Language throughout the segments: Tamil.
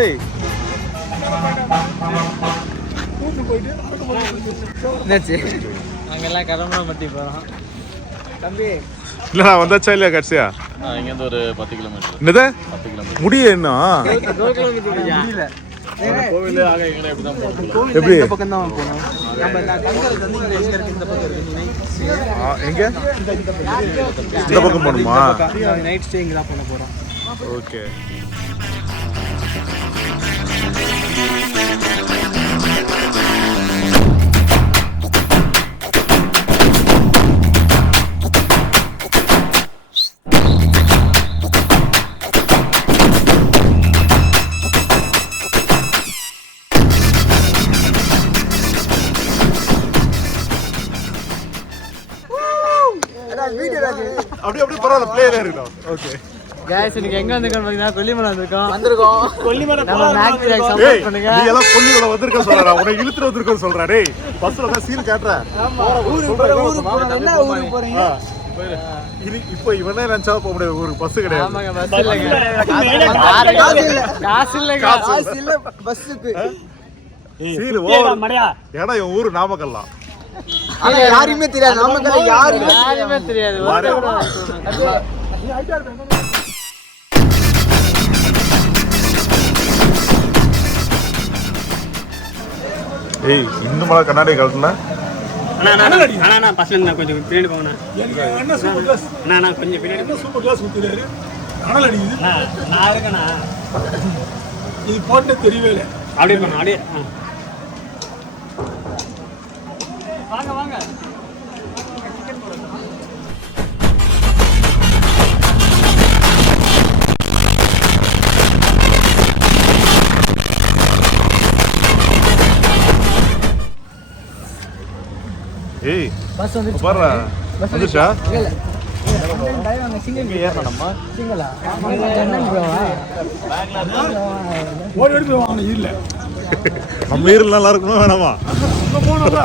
ஏய் என்னாச்சு அங்கெல்லாம் கடம்பரம் பட்டி போகிறோம் தம்பி. இல்ல வந்தாச்சா இல்லையா கடைசியா? இங்கேருந்து ஒரு 10 கிலோமீட்டர். என்னது 10 கிலோமீட்டர் முடிய என்ன முடியல. கோவில் ஆக எங்கே எப்படி தான் போகணும். எப்படி இந்த பக்கம் தான் போகணும். நம்ம தங்கல் வந்து எங்க இருக்கு? இந்த பக்கம் இருக்கு. எங்க இந்த பக்கம் போகணுமா? நைட் ஸ்டே இங்கே தான் பண்ண போகிறோம். ஓகே. அப்படியே பரவாயில்ல பிளேயரா இருக்கணும். ஓகே गाइस இன்னைக்கு எங்க வந்திருக்கோம் பாத்தீங்கன்னா கொல்லிமலை வந்திருக்கோம். கொல்லிமலை நம்ம மேக்ஸ் ரைட் சப்போர்ட் பண்ணுங்க. நீ எல்லாம் கொல்லிமலை வந்திருக்க சொல்றடா. உன்னை இழுத்துட்டு வந்திருக்க சொல்றா. டேய் பஸ்ல தான் சீல் காட்றா. ஆமா ஊருக்கு போறோம். என்ன ஊருக்கு போறீங்க? இப்போ இவனே நினைச்சா போக முடியாது. ஒரு பஸ் கிடையாது. ஆமாங்க பஸ் இல்லங்க. காசு இல்ல பஸ்ஸுக்கு. சீல் ஓவர் மடையா. ஏடா இவன் ஊரு நாமக்கல்லாம். ஆனா யாருமே தெரியாது. நாமக்கல்ல யாருமே தெரியாது. ஏய் இந்த மலை கண்ணாடி கலட்டுனா அண்ணா பசங்க கொஞ்சம் பின்னாடி போங்கண்ணா. என்ன சூப்பர் கிளாஸ் அண்ணா கொஞ்சம் பின்னாடி சூப்பர் கிளாஸ் ஊத்துறாரு. அனல் அடிக்குது. நான் இருக்கேண்ணா. இது போட்டு தெரியவே இல்லை. அப்படியே போங்க அப்படியே. வாங்க வாங்க. ஏய் பஸ் வந்து பாருடா. வந்துச்சா? இல்ல டிரைவர் சிங்கிள் ஏறணும்மா. சிங்கிளா? ஓடி ஓடி போய் வாங்க இல்ல. நம்ம ஈரல் நல்லா இருக்கணும் வேணாமா? போனோம்ல.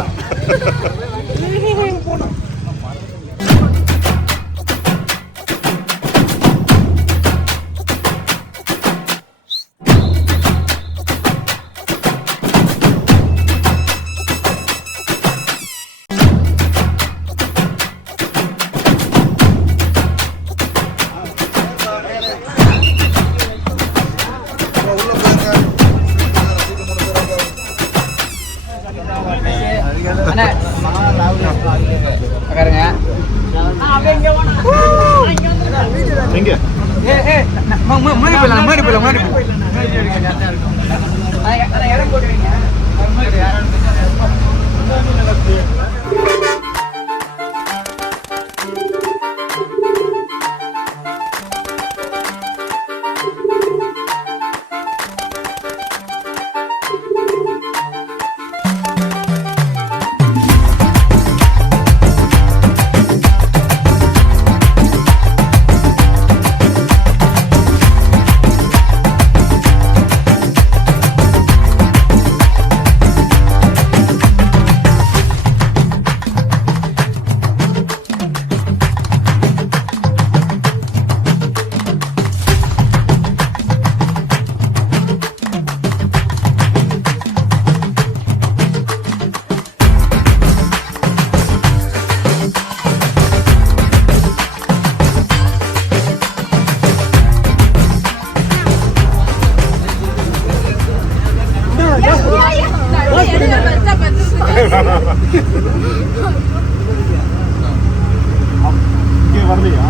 எங்க வரலையா?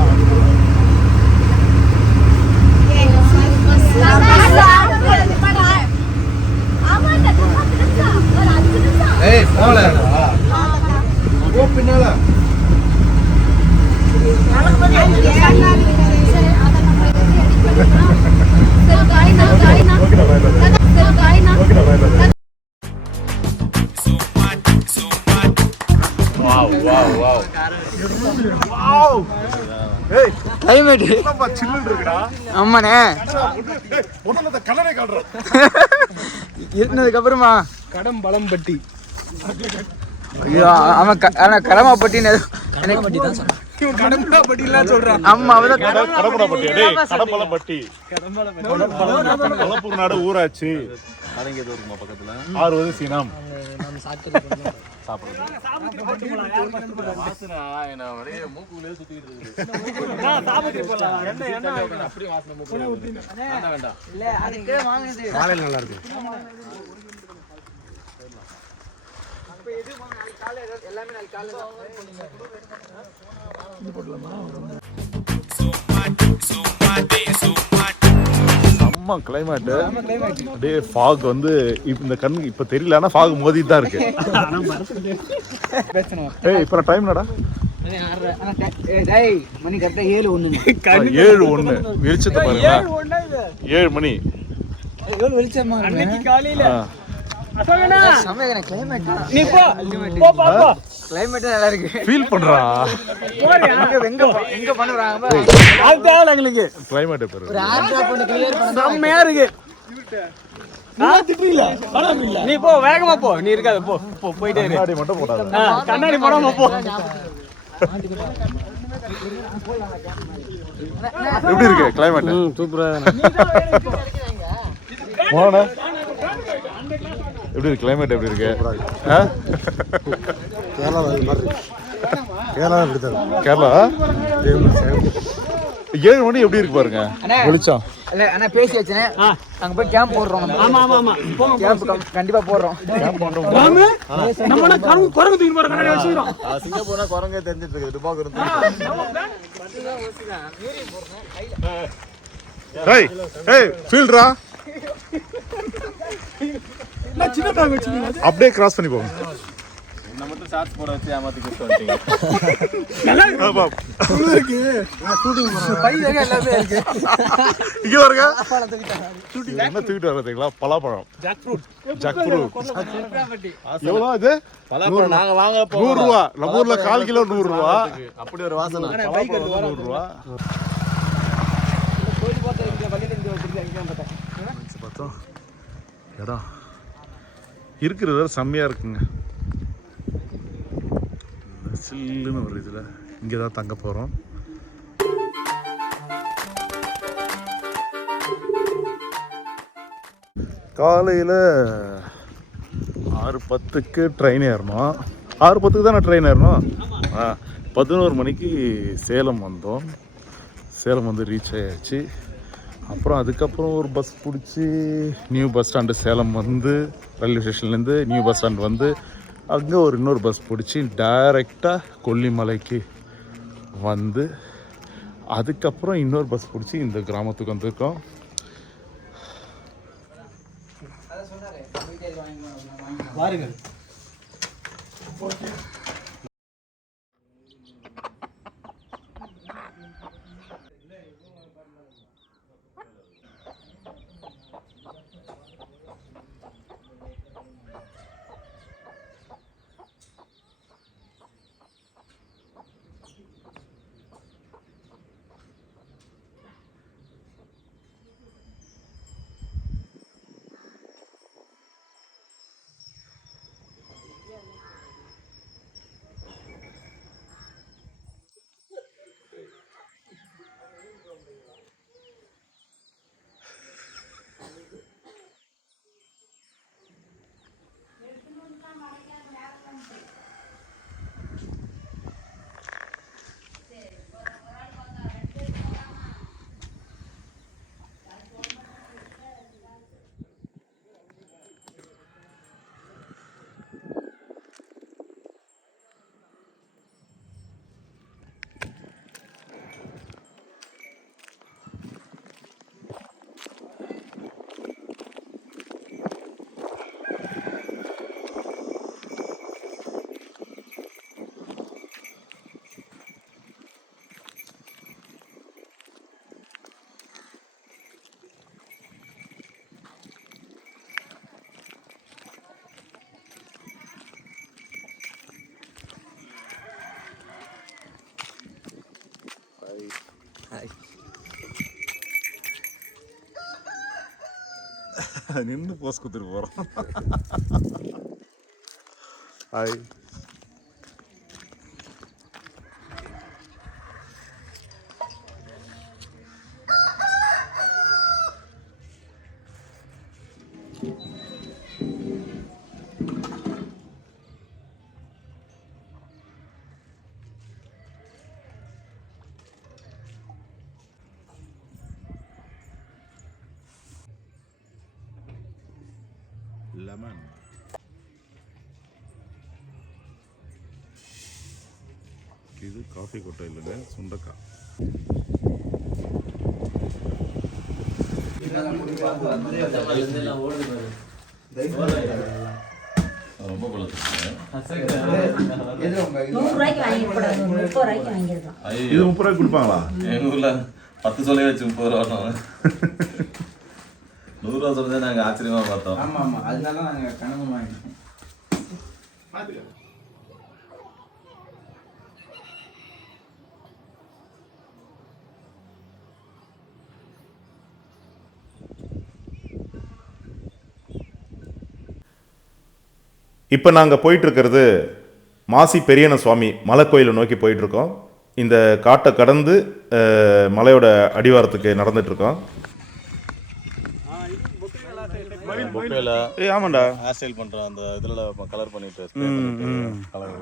ஏய் போல ஓ பின்னால கிளைமேட் சில்லுன்னு இருக்குடா. ஆமாண்ணே முதல்ல கலரை காட்டுறோம். இருந்ததுக்கு அப்புறமா கடம்பலம்பட்டி. ஐயோ அவன் கடமாப்பட்டின்னு கடமாப்பட்டி தான் சொன்னான். கடம்பலாப்பட்டிலாம் சொல்றான். ஆமா அவதான் கடம்பலப்பட்டி டேய் கடம்பலப்பட்டி மலப்பூர் நாடு ஊராட்சி அடங்கி எது இருக்குமா பக்கத்துல 6 வந்து சீனம் சாப்பிடுறது வாசனை என்ன அப்படியே மூக்குள்ளே சுத்திட்டு இருக்குது அப்படியே வாசனை மூக்குள்ளே வேண்டாம் இல்ல அதுக்கு வாங்குது காலையில நல்லா இருக்கு எல்லாமே நாளைக்கு காலையில செம்ம கிளைமேட் அப்படியே ஃபாக் வந்து இந்த கண்ணுக்கு இப்ப தெரியல ஆனா ஃபாக் மோதிட்டு தான் இருக்கு ஏய் இப்ப டைம் என்னடா மணி கரெக்டா 7:01 7:01 வெளிச்சத்தை பாருங்க 7 மணி வெளிச்சமா அன்னைக்கு காலையில சமையல் கிளைமேட் நீ போ போ கிளைமேட் நல்லா இருக்கு ஃபீல் பண்றா எங்க பண்ணுறாங்க அதுதான் எங்களுக்கு கிளைமேட் பாரு ஒரு ஆட் டிராப் பண்ணி கிளியர் பண்ண செம்மையா இருக்கு. நீ போ வேகமா போ, நீ இருக்காத போ போ போயிட்டே இரு. கண்ணாடி மட்டும் போடாத கண்ணாடி போடாம போ. எப்படி இருக்கு கிளைமேட் சூப்பரா போனே எப்படி இருக்கு கிளைமேட் எப்படி இருக்கு கேரளா 7 மணி எப்படி இருக்கு பாருங்க வெளிச்சம் இல்ல அண்ணா பேசியாச்சுனே அங்க போய் கேம்ப் போடுறோம் நம்ம. ஆமா ஆமா ஆமா போங்க கேம்ப் கண்டிப்பா போடுறோம். ராமு நம்ம குரங்கு தூக்கி போற கண்ணாடி வச்சிரோம். சிங்கப்பூர்னா குரங்கே தெரிஞ்சிட்டு இருக்கு டுபாக் இருந்து ஏய் ஏய் ஃபீல்டரா நான் சின்ன டாக் வச்சிருக்கேன். அப்படியே கிராஸ் பண்ணி போங்க என்ன மட்டும் ஷார்ட்ஸ் போட வச்சு ஏமாத்தி கிஃப்ட் வந்துட்டீங்க ஆமா. இருக்கு பையங்க எல்லாமே இருக்கு. இங்க பாருங்க என்ன தூக்கிட்டு வரதுங்களா பலாப்பழம் ஜாக் ஃப்ரூட் எவ்வளோ இது பலாப்பழம் நாங்க வாங்க 100 ரூபா நம்ம ஊர்ல 1/4 கிலோ 100 ரூபா அப்படி ஒரு வாசனை 100 ரூபா கோழி போட்ட இந்த வழியில இருந்து வச்சிருக்காங்க பார்த்தேன். பார்த்தோம் இடம் இருக்கிறது செம்மையா இருக்குங்க சில்லுன்னு ஒரு இதில் இங்கே தான் தங்க போகிறோம் காலையில் 6:10க்கு ட்ரெயின் ஏறணும் 6:10க்கு தானே ட்ரெயின் ஏறணும் 11 மணிக்கு சேலம் வந்தோம் சேலம் வந்து ரீச் ஆயாச்சு அப்புறம் அதுக்கப்புறம் ஒரு பஸ் பிடிச்சி நியூ பஸ் ஸ்டாண்டு சேலம் வந்து ரயில்வே ஸ்டேஷன்லேருந்து நியூ பஸ் ஸ்டாண்ட் வந்து அங்கே ஒரு இன்னொரு பஸ் பிடிச்சி டைரெக்டாக கொல்லிமலைக்கு வந்து அதுக்கப்புறம் இன்னொரு பஸ் பிடிச்சி இந்த கிராமத்துக்கு வந்திருக்கோம் பாருங்கள் நின்று போஸ் கொடுத்துட்டு போகிறோம் ஹாய் லெமன். இது காஃபி கொட்டை இல்லைங்க, சுண்டக்காய். ரொம்ப இது 30 ரூபாய்க்கு கொடுப்பாங்களா? எங்கள் ஊரில் 10 சொல்லி வச்சு 30 ரூபா 100 ரூபா சொல்லி நாங்கள் ஆச்சரியமாக பார்த்தோம். ஆமாம் ஆமாம், அதனால நாங்கள் கணவன் வாங்கிட்டோம். இப்போ நாங்கள் போயிட்டுருக்கிறது மாசி பெரியன சுவாமி மலை கோயிலை நோக்கி போயிட்டுருக்கோம். இந்த காட்டை கடந்து மலையோட அடிவாரத்துக்கு நடந்துட்டுருக்கோம். ஆமாண்டா, ஹேர் ஸ்டைல் பண்ணுறோம், அந்த இதில் கலர் பண்ணிட்டு கலர்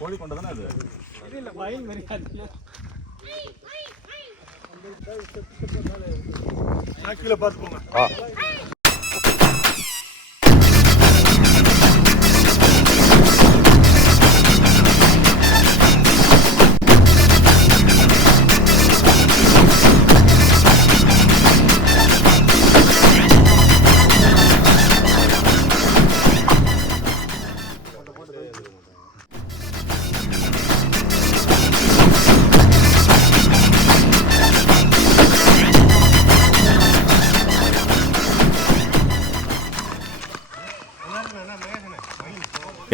கோழி கொண்டு தானே அது கீழே பார்த்து போங்க.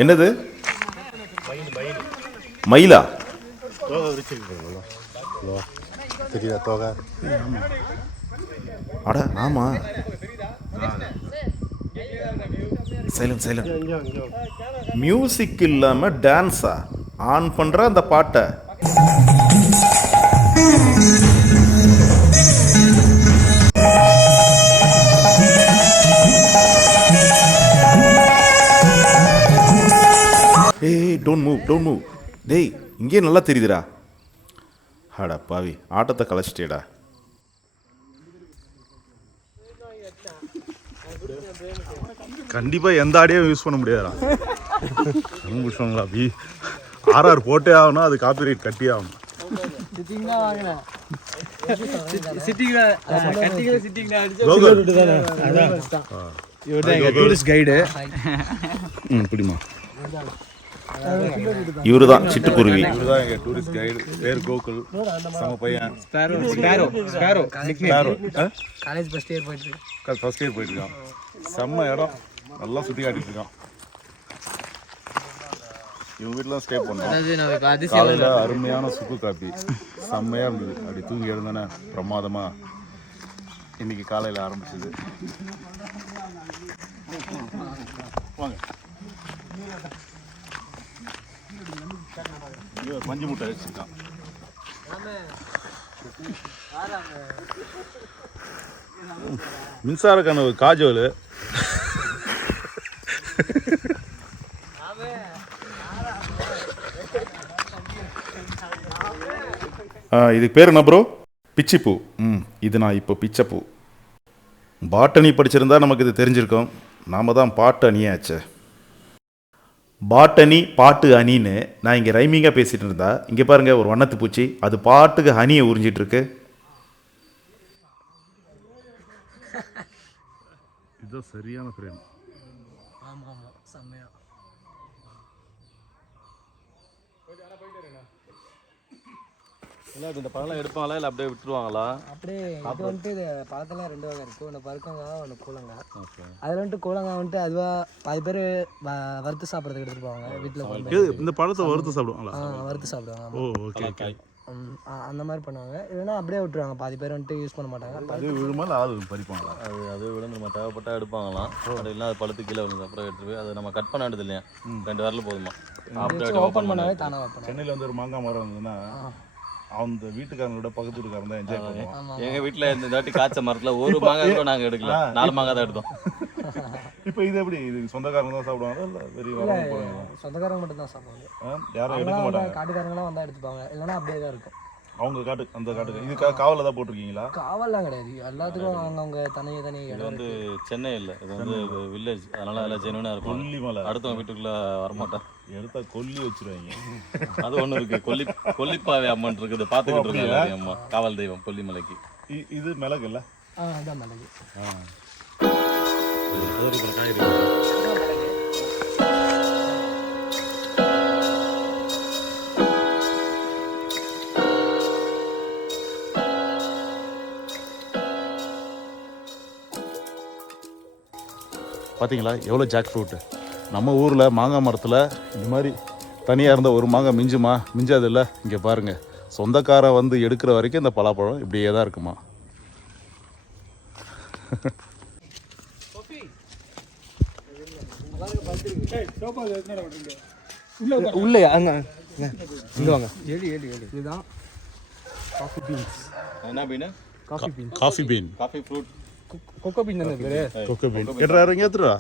என்னது மயிலா? தெரியல தோகை. அட ஆமா, சைலண்ட் சைலண்ட். மியூசிக் இல்லாம டான்ஸா ஆன் பண்ற அந்த பாட்டை. ஏய் டோன்ட் மூவ். டேய் இங்கே நல்லா தெரியுதுடா. அட பாவி, ஆட்டத்தை கலைச்சிட்டேடா. கண்டிப்பாக எந்த ஆடியும் யூஸ் பண்ண முடியாதுடா. புஷ்பங்களா பி ஆர்ஆர் போட்டே ஆகணும், அது காப்பி ரைட் கட்டி ஆகணும். பிடிமா, இவரு தான் சிட்டுக்குருவி. இவரு தான் எங்கள் டூரிஸ்ட் கைடு. பேர் கோகுல், சம பையன். காலேஜ் ஃபர்ஸ்ட் இயர் போயிட்டு இருக்கான். செம்ம இடம், நல்லா சுற்றி காட்டிட்டு இருக்கான். இவங்க வீட்டில் ஸ்டே பண்ணோம். காலையில் அருமையான சுக்கு காப்பி செம்மையாக இருந்தது. அப்படி தூங்கி எழுந்தானே பிரமாதமாக இன்னைக்கு காலையில் ஆரம்பிச்சது. வாங்க, மஞ்சு முட்டை வச்சுருக்கான். மின்சார கனவு காஜோல். இதுக்கு பேர் என்ன ப்ரோ? பிச்சிப்பூ. இது நான் இப்போ பிச்சைப்பூ. பாட்டனி படிச்சிருந்தா நமக்கு இது தெரிஞ்சிருக்கோம். நாம தான் பாட்டு அணியாச்சே. பாட்டனி பாட்டு அணின்னு நான் இங்கே ரைமிங்காக பேசிகிட்டு இருந்தா, இங்கே பாருங்கள் ஒரு வண்ணத்து பூச்சி அது பாட்டுக்கு ஹனியை உறிஞ்சிட்ருக்கு. இதுதான் சரியான ஃப்ரேம். இந்த பழம் எடுப்பாங்களா இல்லை அப்படியே விட்டுருவாங்களா? அப்படியே இது வந்துட்டு இது பழத்தெல்லாம் 2 வகை இருக்குது. ஒன்று பருக்கங்காய், ஒன்று கூழங்காய். அதில் வந்துட்டு கூழங்காய் வந்துட்டு அதுவாக பாதி பேர் வறுத்து சாப்பிட்றதுக்கு எடுத்துகிட்டு போவாங்க வீட்டில். இந்த பழத்தை வறுத்து சாப்பிடுவாங்களா? வறுத்து சாப்பிடுவாங்க. ஓ ஓகே. அந்த மாதிரி பண்ணுவாங்க. இல்லைன்னா அப்படியே விட்டுருவாங்க. பாதி பேர் வந்துட்டு யூஸ் பண்ண மாட்டாங்க. அது விழுமால ஆள் பறிப்பாங்களா? அது விழுந்து நம்ம தேவைப்பட்டா எடுப்பாங்களாம். அது இல்லை, அது பழுத்து கீழே விழுந்து அப்புறம் எடுத்துட்டு போய் அதை நம்ம கட் பண்ண வேண்டியது இல்லையா, 2 வரல போதுமா. ஓப்பன் பண்ணாவே தானே வைப்பேன். சென்னையில் வந்து ஒரு மாங்காய் மரம் இருந்ததுன்னா அந்த வீட்டுக்காரங்களோட பக்கத்து வீட்டுக்காரன் தான் என்ஜாய் பண்ணுவோம். எங்க வீட்டுல இந்த தாட்டி காய்ச்ச மரத்துல ஒரு மாங்காய் கூட நாங்க எடுக்கல, 4 மாங்காய் தான் எடுத்தோம். இப்போ இது எப்படி, இது சொந்தக்காரங்க தான் சாப்பிடுவாங்க இல்லை வெறி வரவங்க போடுவாங்க? சொந்தக்காரங்க மட்டும் தான் சாப்பிடுவாங்க. யாரும் எடுக்க மாட்டாங்க. காட்டுக்காரங்களாம் வந்தால் எடுத்துப்பாங்க, இல்லைன்னா அப்படியே தான் இருக்கும். அவங்க காட்டு அந்த காட்டுக்கு இது காவலில் தான் போட்டிருக்கீங்களா? காவல்லாம் கிடையாது, எல்லாத்துக்கும் அவங்க தனி இது வந்து சென்னை இல்லை, இது வந்து வில்லேஜ், அதனால எல்லாம் ஜெனுவனாக இருக்கும். கொல்லிமலை அடுத்தவங்க வீட்டுக்குள்ள வரமாட்டேன், எடுத்தா கொல்லி வச்சிருவாங்க. அது ஒன்று இருக்கு, கொல்லிப்பாவை அம்மன் இருக்குது, பார்த்துக்கிட்டு இருக்காங்க அம்மா, காவல் தெய்வம் கொல்லிமலைக்கு. இது மிளகு இல்லை? அதான் மிளகு. பார்த்தீங்களா எவ்வளோ ஜாக் ஃப்ரூட்டு. நம்ம ஊரில் மாங்காய் மரத்தில் இந்த மாதிரி தனியாக இருந்த ஒரு மாங்காய் மிஞ்சாது இல்லை. இங்கே பாருங்கள், சொந்தக்கார வந்து எடுக்கிற வரைக்கும் இந்த பலாப்பழம் இப்படியே தான் இருக்குமா. உள்ளே அங்கே இங்கே வாங்க. இதுதான் காஃபி பீன்ஸ். என்ன bean? Coffee bean, coffee fruit, cocoa bean தானே பேரு? கொக்கோ பீன் கேட்டுறாருங்க ஏற்றுறா.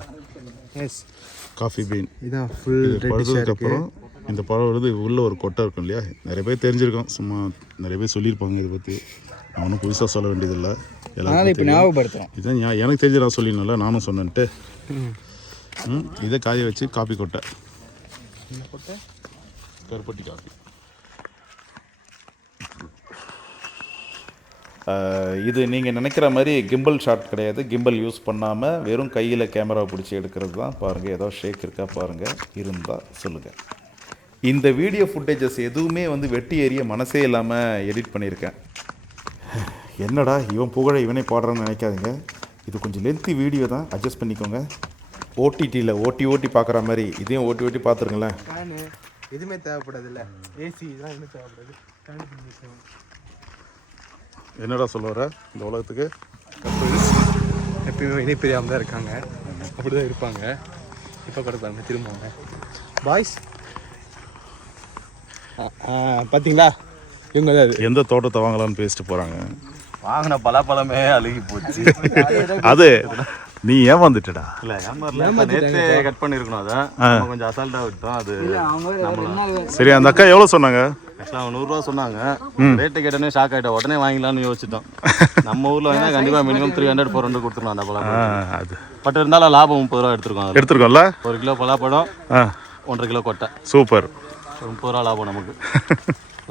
Yes, coffee bean. இதான் ஃபுல் பழுத்ததுக்கப்புறம் இந்த பழம் வருது, உள்ளே ஒரு கொட்டை இருக்கும் இல்லையா, நிறைய பேர் தெரிஞ்சிருக்கோம், சும்மா நிறைய பேர் சொல்லியிருப்பாங்க இதை பற்றி. நான் ஒன்றும் புதுசாக சொல்ல வேண்டியதில்லை, இப்போ ஞாபகப்படுத்துகிறோம். இதான் எனக்கு தெரிஞ்சு நான் சொல்லிடணும்ல, நானும் சொன்னேன்ட்டு. இதை காய வச்சு காப்பி கொட்டை, கருப்பட்டி காஃபி. இது நீங்கள் நினைக்கிற மாதிரி கிம்பிள் ஷாட் கிடையாது. கிம்பிள் யூஸ் பண்ணாமல் வெறும் கையில் கேமரா பிடிச்சி எடுக்கிறது தான். பாருங்கள், ஏதோ ஷேக் இருக்கா பாருங்கள், இருந்தால் சொல்லுங்கள். இந்த வீடியோ ஃபுட்டேஜஸ் எதுவுமே வந்து வெட்டி ஏறிய மனசே இல்லாமல் எடிட் பண்ணியிருக்கேன். என்னடா இவன் புகழ இவனே பாடுறான்னு நினைக்காதீங்க, இது கொஞ்சம் லென்த்தி வீடியோ தான், அட்ஜஸ்ட் பண்ணிக்கோங்க. ஓடிடியில் ஓட்டி பார்க்குற மாதிரி இதையும் ஓட்டி பார்த்துருங்களேன். எதுவுமே தேவைப்படாது இல்லை, ஏசி இதெல்லாம் எதுவும் தேவைப்படாது. என்னடா சொல்ல வர, இந்த உலகத்துக்கு எப்பயுமே இணை பிரியாமல் தான் இருக்காங்க, அப்படி தான் இருப்பாங்க. இப்போ கொடுப்பாங்க திரும்புவாங்க. பாய்ஸ் பார்த்தீங்களா, இவங்க தான் எந்த தோட்டத்தை வாங்கலாம்னு பேசிட்டு போகிறாங்க. வாங்கின பலாப்பழமே அழுகி போச்சு. அது நீ ஏமாந்துட்டடா. இல்லை நேற்றே கட் பண்ணியிருக்கணும், அதான் கொஞ்சம் அசால்ட்டாக விட்டோம். அது சரி, அந்த அக்கா எவ்வளோ சொன்னாங்க? ஆக்சுவலாக 100 ரூபா சொன்னாங்க. ரேட்டு கேட்டோன்னே ஷாக் ஆகிட்டோம், உடனே வாங்கிக்கலாம்னு யோசிச்சிட்டோம். நம்ம ஊரில் வாங்கினா கண்டிப்பாக மினிமம் 300-400 கொடுத்துருலாம் அந்த பழம். அது பட் இருந்தாலும் லாபம் 30 ரூபா எடுத்துருக்கோம்ல. 1 கிலோ பலாப்பழம், 1.5 கிலோ கொட்டை, சூப்பர். 30 ரூபா லாபம் நமக்கு,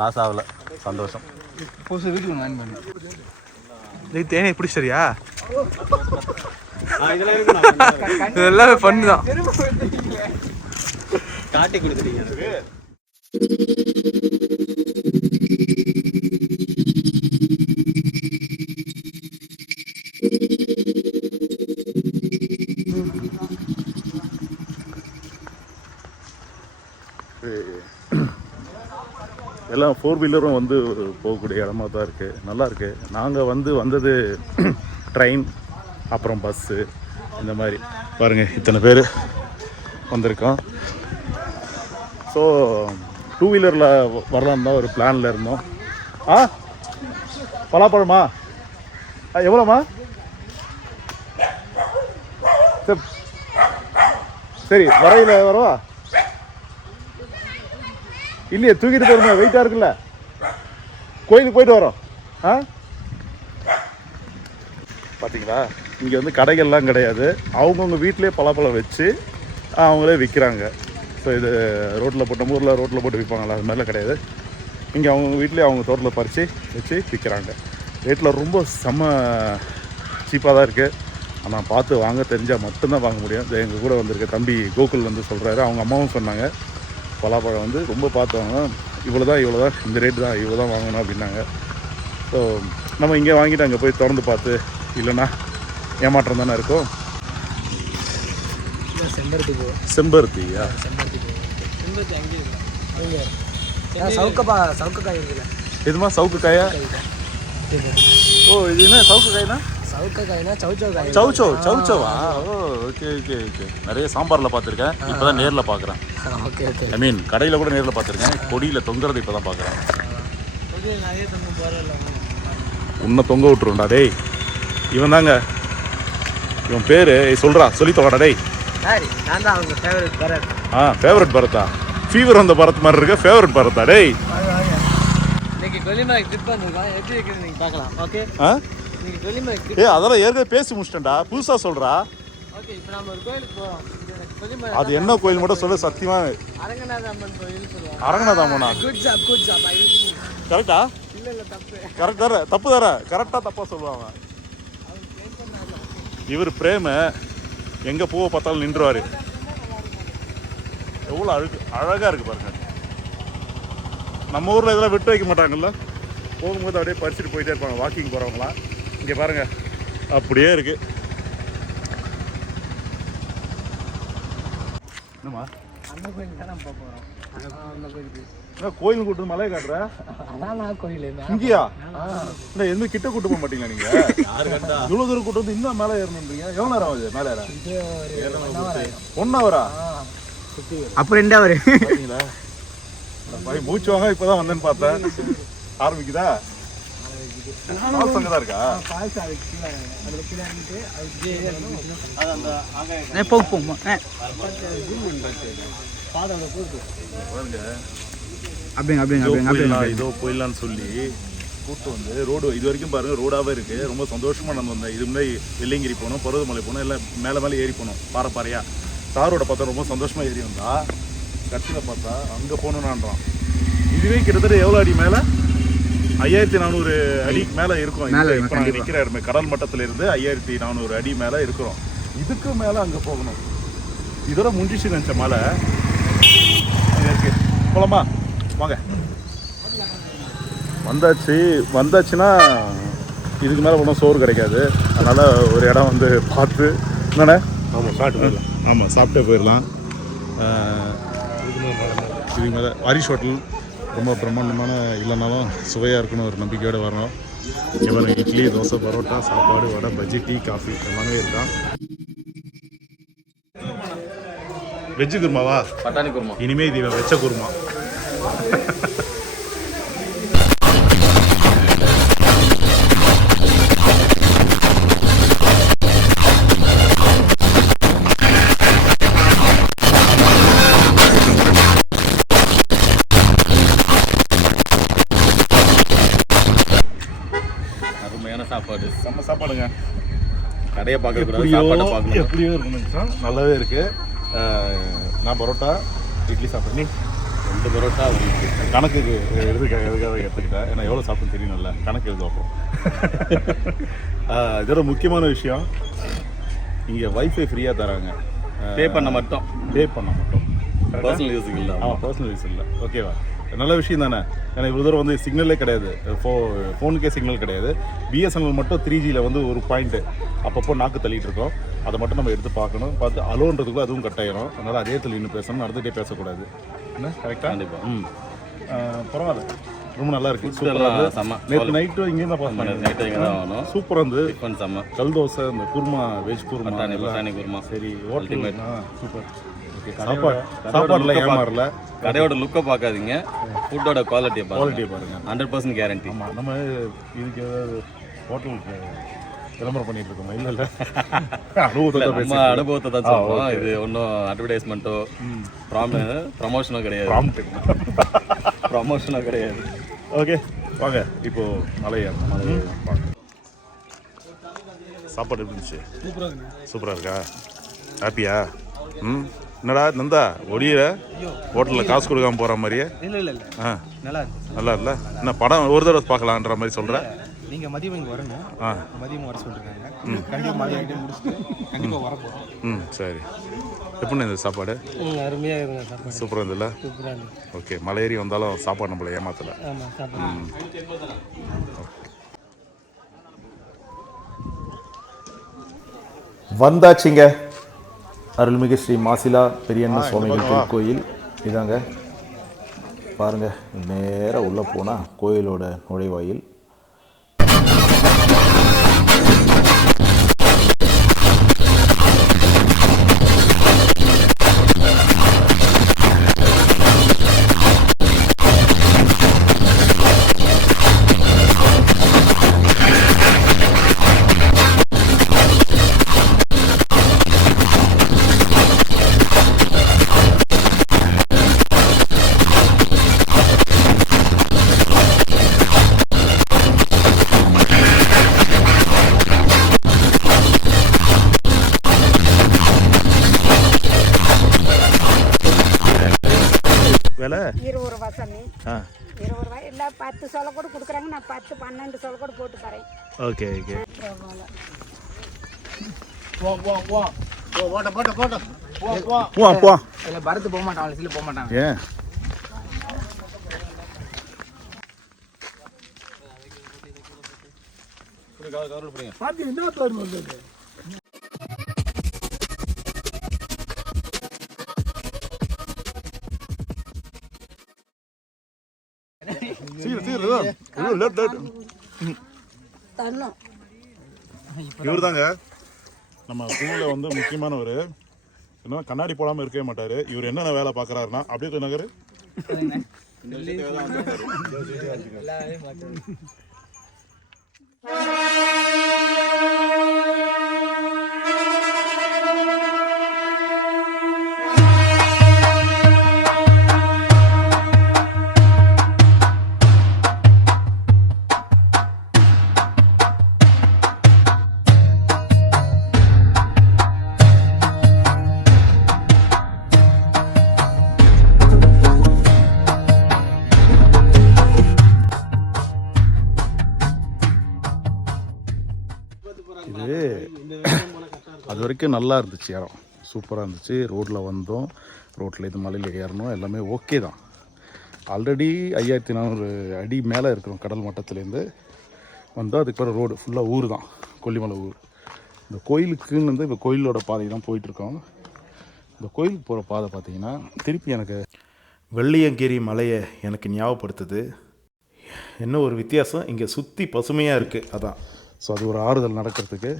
லாஸ் ஆகலை, சந்தோஷம். வீட்டுக்கு நான் பண்ணி நீ தேனே பிடிச்சியா? இதெல்லாம் பண்ணுதான் காட்டி கொடுத்துட்டீங்க. எல்லாம் 4 வீலரும் வந்து போகக்கூடிய இடமா தான் இருக்குது, நல்லா இருக்குது. நாங்கள் வந்தது ட்ரெயின், அப்புறம் பஸ்ஸு, இந்த மாதிரி பாருங்கள் இத்தனை பேர் வந்திருக்கோம். ஸோ 2 வீலரில் வரலான்னு தான் ஒரு பிளானில் இருந்தோம். பலாப்பழமா எவ்வளோம்மா? சரி, வரையில் வரவா? இல்லையே, தூக்கிட்டு போகிறோம், வெயிட்டாக இருக்குல்ல. கோயிலுக்கு போயிட்டு வரோம். பார்த்தீங்களா, இங்கே வந்து கடைகள்லாம் கிடையாது, அவங்கவுங்க வீட்டிலே பலாப்பழம் வச்சு அவங்களே விற்கிறாங்க. ஸோ இது ரோட்டில் போட்டு, நம்ம ஊரில் ரோட்டில் போட்டு விற்பாங்களா, அது மாதிரிலாம் கிடையாது. இங்கே அவங்கவுங்க வீட்லேயே அவங்க தோட்டத்தில் பறித்து வச்சு விற்கிறாங்க. ரேட்டில் ரொம்ப செம்ம சீப்பாக தான் இருக்குது. ஆனால் பார்த்து வாங்க தெரிஞ்சால் மட்டும்தான் வாங்க முடியும். எங்கள் கூட வந்திருக்க தம்பி கோகுல் வந்து சொல்கிறாரு, அவங்க அம்மாவும் சொன்னாங்க பலாப்பழம் வந்து ரொம்ப பார்த்து வாங்கணும், இவ்வளோ தான் இந்த ரேட்டு தான், இவ்வளோ தான் வாங்கணும் அப்படின்னாங்க. ஸோ நம்ம இங்கே வாங்கிட்டு அங்கே போய் திறந்து பார்த்து இல்லைன்னா ஏமாற்றம் தானே இருக்கும். செம்பருத்தியா? சவுக்காய் இருக்குல்ல, எதுமா சவுக்கு காயா? ஓ, இது என்ன சவுக்கு காய்னா? சவுக்காய்னா சவுச்சோவா? ஓ, ஓகே. நிறைய சாம்பாரில் பார்த்துருக்கேன், இப்போ தான் நேரில் பார்க்குறேன். ஓகே. ஐ மீன் கடையில் கூட நேரில் பார்த்துருக்கேன், கொடியில் தொங்குறது இப்போ தான் பார்க்குறேன். இது நிறைய தங்க போகிறதில்ல. உன்னை தொங்க விட்டுருண்டா டேய். இவன் தாங்க, இவன் பேர் சொல்கிறா, சொல்லி தொகடா டேய். சரி, நான் தான் அவங்க ஃபேவரட் பரத். ஃபேவரட் பரத்தா? ஃபீவர் வந்த பரத் மாதிரி இருக்க, ஃபேவரட் பரத்தா டேய்? இன்னைக்கு கொல்லிமலை ட்ரிப் பண்ணிருக்கோம், எப்படி இருக்குன்னு நீங்கள் பார்க்கலாம். ஓகே, இன்னைக்கு கொல்லிமலை ட்ரிப். அதெல்லாம் ஏற்கனவே பேசி முடிச்சிட்டேன்டா, புதுசாக சொல்கிறா. ஓகே, இப்போ நம்ம ஒரு கோயிலுக்கு போகிறோம். கொல்லிமலை அது என்ன கோயில் மட்டும் சொல்ல சத்தியமாக. அரங்கநாத அம்மன் கோயில் சொல்லுவாங்க. அரங்கநாத அம்மனா? Good job, good job. கரெக்டா? இல்லை தப்பு. கரெக்ட் தர, தப்பு தர, கரெக்டாக தப்பாக சொல்லுவாங்க. இவர் பிரேம எங்கே பூவை பார்த்தாலும் நின்றுவார். எவ்வளோ அழகாக இருக்குது பாருங்க. நம்ம ஊரில் இதெல்லாம் விட்டு வைக்க மாட்டாங்கல்ல, போகும்போது அப்படியே பறிச்சுட்டு போயிட்டே இருப்பாங்க வாக்கிங் போகிறவங்களாம். இங்கே பாருங்க, அப்படியே இருக்கு. என்னம்மா அந்த கோயில் தான் நம்ம போகிறோம். அந்த கோயிலுக்கு கோயில் கூட்டு மலையை காட்டுற? அதான் கோயில் இங்கேயா? இல்லை எந்த கிட்ட கூட்டு போக மாட்டீங்களா நீங்கள்? இவ்வளோ தூரம் கூட்டு வந்து இன்னும் மேலே ஏறணுன்றீங்க. எவ்வளோ நேரம் ஆகுது மேலே ஏற? 1 ஹவரா? அப்போ 2 ஹவர். பார்த்தீங்களா? மூச்சு வாங்க இப்போ தான் வந்தேன்னு பார்த்தேன். ஆரம்பிக்குதா? பால்ஸ் அங்கே தான் இருக்கா? பால்ஸ் அதுக்கு கீழே, அதில் கீழே இருந்துட்டு இதோ போயிடலான்னு சொல்லி கூட்டு வந்து ரோடு இது வரைக்கும் பாருங்க ரோடாகவே இருக்கு. ரொம்ப சந்தோஷமா நம்ம வந்தோம். இது முன்னாடி வெள்ளையங்கிரி போனோம், பருவதமலை போனோம், எல்லாம் மேலே ஏறி போனோம். பாறையா தாரோட பார்த்தா ரொம்ப சந்தோஷமா ஏறி வந்தா, கட்சியில் பார்த்தா அங்கே போகணுன்னான்றான். இதுவே கிட்டத்தட்ட எவ்வளோ அடி மேலே? 5400 அடிக்கு மேலே இருக்கும். இப்போ நாங்கள் நிற்கிற இடமே கடல் மட்டத்தில் இருந்து 5400 அடி மேலே இருக்கிறோம். இதுக்கு மேலே அங்கே போகணும். இதோட முடிஞ்சிச்சு நினச்ச மலை அங்கே இருக்கு. போலாமா? வாங்க. வந்தாச்சுன்னா இதுக்கு மேலே ஒன்றும் சோறு கிடைக்காது. அதனால் ஒரு இடம் வந்து பார்த்து என்னண்ணே? ஆமாம் சாப்பிட்டே போயிடலாம். இதுக்கு மேலே ஹரிஷ் ஹோட்டல் ரொம்ப பிரம்மாண்டமான இல்லைனாலும் சுவையாக இருக்குன்னு ஒரு நம்பிக்கையோடு வரணும். இங்கே இட்லி, தோசை, பரோட்டா, சாப்பாடு, வடை, பஜ்ஜி, டீ, காஃபி எல்லாமே இருக்கான். வெஜ்ஜு குருமாவா? பட்டாணி குருமா. இனிமே இது வெச்ச குருமா. அருமையான சாப்பாடு, செம்ம சாப்பாடுங்க. கடையை பார்க்கக்கூடாது, சாப்பாடை பார்க்கணும். எப்படியோ இருக்குன்னு நல்லாவே இருக்கு. நான் பரோட்டா, இட்லி சாப்பிட்டேன். 2 பரோட்டா உங்களுக்கு கணக்குக்கு எதுக்காக எடுத்துக்கிட்டேன். ஏன்னா எவ்வளோ சாப்பிட்டு தெரியணும்ல, கணக்கு எழுதுவோம். இதோட முக்கியமான விஷயம், இங்கே வைஃபை ஃப்ரீயாக தராங்க. பே பண்ண மட்டும். பர்சனல் யூஸுக்கு இல்லை. பர்சனல் யூஸ் இல்லை. ஓகேவா? நல்ல விஷயம் தானே. ஏன்னா இவ்வளோ தூரம் வந்து சிக்னலே கிடையாது, ஃபோனுக்கே சிக்னல் கிடையாது. பிஎஸ்என்எல் மட்டும் 3Gயில் வந்து ஒரு பாயிண்ட்டு அப்பப்போ நாக்கு தள்ளிட்டு இருக்கோம். அதை மட்டும் நம்ம எடுத்து பார்க்கணும். பார்த்து அலோன்றதுக்குள்ள அதுவும் கட்டாயிரும். அதனால் அதே தள்ளி இன்னும் பேசணும், அடுத்துகிட்டே பேசக்கூடாது. என்ன கரெக்டாக? கண்டிப்பாக. பரவாயில்ல, ரொம்ப நல்லா இருக்கு. சூப்பராக செம்ம. நேற்று நைட்டு இங்கே தான் பார்த்தேன். நைட்டு இங்கே தான் ஆகணும். சூப்பராக இருந்து டிஃபன் செம்ம. கல் தோசை, இந்த குருமா, வெஜ் குருமா, பட்டாணி குருமா. சரி, ஹோட்டல் சூப்பர். சாப்பாடுலாம் ஏமாறல. கடையோட லுக்கை பார்க்காதீங்க, ஃபுட்டோட குவாலிட்டியை பாருங்க. 100% கேரண்டி. ஆமாம், நம்ம இதுக்கு ஏதாவது ஹோட்டலுக்கு விளம்பரம் பண்ணிட்டு இருக்கோமா? இல்லை நம்ம அனுபவத்தை தான் சொல்றோம். இது ஒன்றும் அட்வர்டைஸ்மெண்ட்டோ ப்ரமோஷனோ கிடையாது. ப்ரமோஷனோ கிடையாது. ஓகே வாங்க, இப்போ மலையா சாப்பாடு எப்படி இருந்துச்சு? சூப்பராக இருக்கா? ஹாப்பியா? என்னடா நந்தா ஒடியிற ஹோட்டலில் காசு கொடுக்காம போகிற மாதிரியே? இல்லை நல்லா இல்லை. என்ன படம் ஒரு தடவை பார்க்கலான்ற மாதிரி சொல்கிறேன். நீங்கள் மதியம் இங்கே வரணும். மதியம் வர சொல்லிருக்காங்க. கண்டிப்பாக மதியம் முடிச்சுட்டு கண்டிப்பாக வர போகிறோம். சரி. எப்படின்னு இந்த சாப்பாடு? அருமையாக இருங்க சாப்பாடு. சூப்பராக இருந்ததுல்ல? சூப்பராக இருந்துச்சு. ஓகே, மலை ஏறி வந்தாலும் சாப்பாடு நம்மளை ஏமாத்தலை. ஆமாம், சாப்பாடு. வந்தாச்சுங்க. அருள்மிகு ஸ்ரீ மாசிலா பெரியண்ண சுவாமிகள் திருக்கோயில் இதாங்க. பாருங்கள், நேராக உள்ளே போனால் கோயிலோட நுழைவாயில். வேலை? 20 ரூபா சாமி. ஆ 20 ரூபாய் இல்லை 10 சொல்ல கூட கொடுக்குறாங்க. நான் 10 12 சொல்ல கூட போட்டு தரேன். Okay okay. போ போ. இல்ல பரத்து போக மாட்டான், அவளை போக மாட்டாங்க. ஏன்? பாத்தி என்ன தோணும் வந்தது? இவர் தாங்க நம்ம ஸ்கூலில் வந்து முக்கியமானவர். இன்னும் கண்ணாடி போடாமல் இருக்கவே மாட்டார். இவர் என்னென்ன வேலை பார்க்குறாருன்னா அப்படியே நகர் இது அது வரைக்கும் நல்லா இருந்துச்சு. இடம் சூப்பராக இருந்துச்சு. ரோட்டில் வந்தோம், ரோட்டில் இது மலையில் ஏறணும், எல்லாமே ஓகே தான். ஆல்ரெடி 5400 அடி மேலே இருக்கிறோம் கடல் மட்டத்துலேருந்து வந்தோம். அதுக்கு பிறகு ரோடு ஃபுல்லாக ஊர் தான், கொல்லிமலை ஊர். இந்த கோயிலுக்குன்னு வந்து இப்போ கோயிலோட பாதை தான் போயிட்டுருக்கோம். இந்த கோயிலுக்கு போகிற பாதை பார்த்திங்கன்னா திருப்பி எனக்கு வெள்ளியங்கிரி மலையை எனக்கு ஞாபகப்படுத்துது. என்ன ஒரு வித்தியாசம், இங்கே சுற்றி பசுமையாக இருக்குது, அதான். ஸோ அது ஒரு ஆறுதல் நடக்கிறதுக்கு.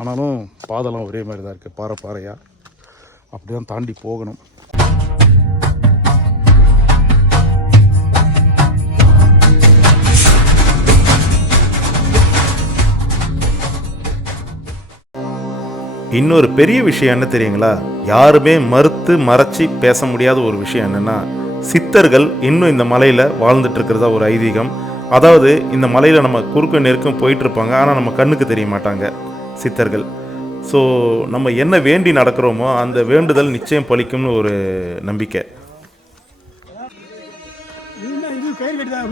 ஆனாலும் பாதெல்லாம் ஒரே மாதிரி தான் இருக்குது, பாறை பாறையாக. அப்படி தான் தாண்டி போகணும். இன்னொரு பெரிய விஷயம் என்ன தெரியுங்களா? யாருமே மறைச்சி பேச முடியாத ஒரு விஷயம் என்னென்னா, சித்தர்கள் இன்னும் இந்த மலையில் வாழ்ந்துட்டு இருக்கிறதா ஒரு ஐதீகம். அதாவது இந்த மலையில் நம்ம குறுக்க நெருக்கம் போயிட்டுருப்பாங்க, ஆனால் நம்ம கண்ணுக்கு தெரிய மாட்டாங்க சித்தர்கள். ஸோ நம்ம என்ன வேண்டி நடக்கிறோமோ அந்த வேண்டுதல் நிச்சயம் பலிக்கும்னு ஒரு நம்பிக்கை. இது கயிறு கட்டி தான்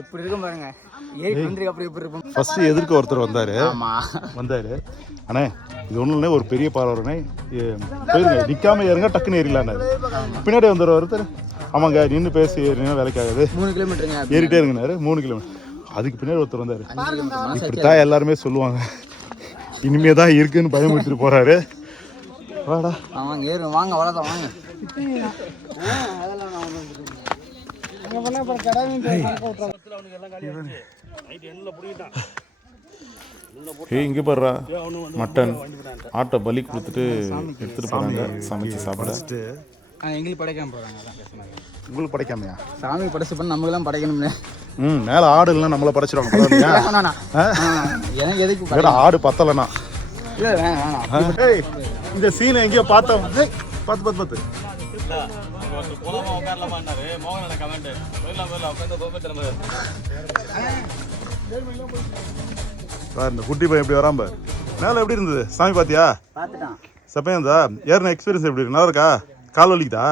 எப்படி இருக்கும் பாருங்க. ஏறி வந்திருக்கு அப்புறம் எப்படி இருக்கும். ஃபஸ்ட்டு எதிர்க்க ஒருத்தர் வந்தார். அண்ணே இது ஒன்றும் இல்லை, ஒரு பெரிய பாறை போயிருங்க, நிற்காம ஏறுங்க, டக்குன்னு ஏறிடலான்னாரு. பின்னாடி வந்தார் ஒருத்தர், ஆமாங்க நின்று பேசி ஏறினா வேலைக்கு ஆகாது, 3 கிலோமீட்டருங்க ஏறிட்டே இருங்கனாரு. 3 கிலோமீட்டர். அதுக்கு பின்னாடி ஒருத்தர் வந்தார். இப்படித்தான் எல்லாருமே சொல்லுவாங்க. இனிமே தான் இருக்குன்னு பயமுறுத்திட்டு போகிறாரு. வாடா ஆமாங்க ஏறுங்க, வாங்க வளர்த்தா வாங்க. இங்கே பாடுறா மட்டன் ஆட்டை பலி கொடுத்துட்டு எடுத்துட்டு போறாங்க சமைச்சு சாப்பிட. எங்களுக்கு படைக்காம போறாங்க. உங்களுக்கு படைக்காமையா? சாமி படைச்சு பண்ண நமக்கு தான் படைக்கணும்ல. மேலே ஆடு இல்லைன்னா நம்மளை படைச்சிடுவாங்க. எனக்கு எதுக்கு ஆடு பத்தலைண்ணா. இந்த சீனை எங்கேயோ பார்த்தோம். பார்த்து இந்த குட்டி பையன் எப்படி வராம மேலே எப்படி இருந்தது சாமி பாத்தியா? செப்பையா இருந்தா? ஏறின எக்ஸ்பீரியன்ஸ் எப்படி இருக்கு? நல்லா இருக்கா? கால் வலிக்குதா?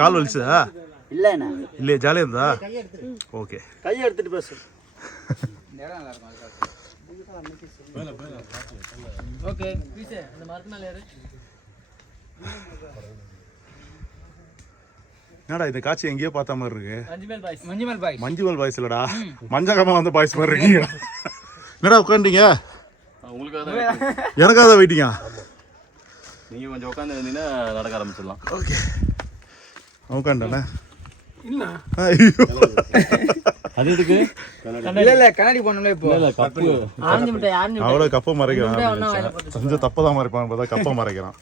கால் வலிச்சதா? இல்லையா? ஜாலியா இருந்தா? ஓகே, கையை எடுத்துட்டு பேசு. என்னடா இந்த காட்சி எங்கேயோ பார்த்த மாதிரி இருக்கு. மஞ்சுமல் பாய்ஸ் இல்லடா, மஞ்சகமா வந்து பாய்ஸ் மாதிரி இருக்கீங்க. என்னடா உட்காந்துட்டீங்க? எனக்காக வெயிட்டிங்க. நீங்க கொஞ்சம் உட்காந்து இருந்தீங்கன்னா நடக்க ஆரம்பிச்சிடலாம். ஓகே உட்காந்துட்டேண்ணே. அது எதுக்கு? இல்ல கண்ணாடி போனோம்ல. இப்போ அவ்வளோ கப்பை மறைக்கிறான். கொஞ்சம் தப்பதான் மறைப்பான், பார்த்தா கப்பை மறைக்கிறான்.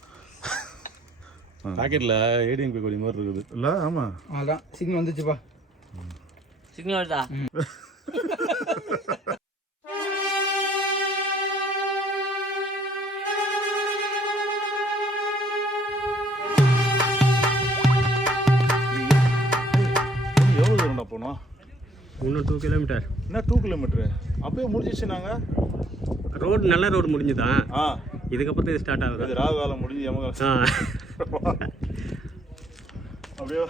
பாக்கெட்டில் ஏடிஎம்கே கொடி மாதிரி இருக்குது. இல்லை ஆமாம் அதான் சிக்னல் வந்துச்சுப்பா. சிக்னல் வருதா? எவ்வளோ தூரம்டா போனோம்? இன்னும் 2 கிலோமீட்டர். என்ன 2 கிலோமீட்டரு? அப்பயே முடிஞ்சிச்சு நாங்கள். ரோடு நல்ல ரோடு முடிஞ்சுதான். ஆ இதுக்கப்புறம் இது ஸ்டார்ட் ஆகுது. அது ராகு காலம் முடிஞ்சு யமகாலம். அப்படியே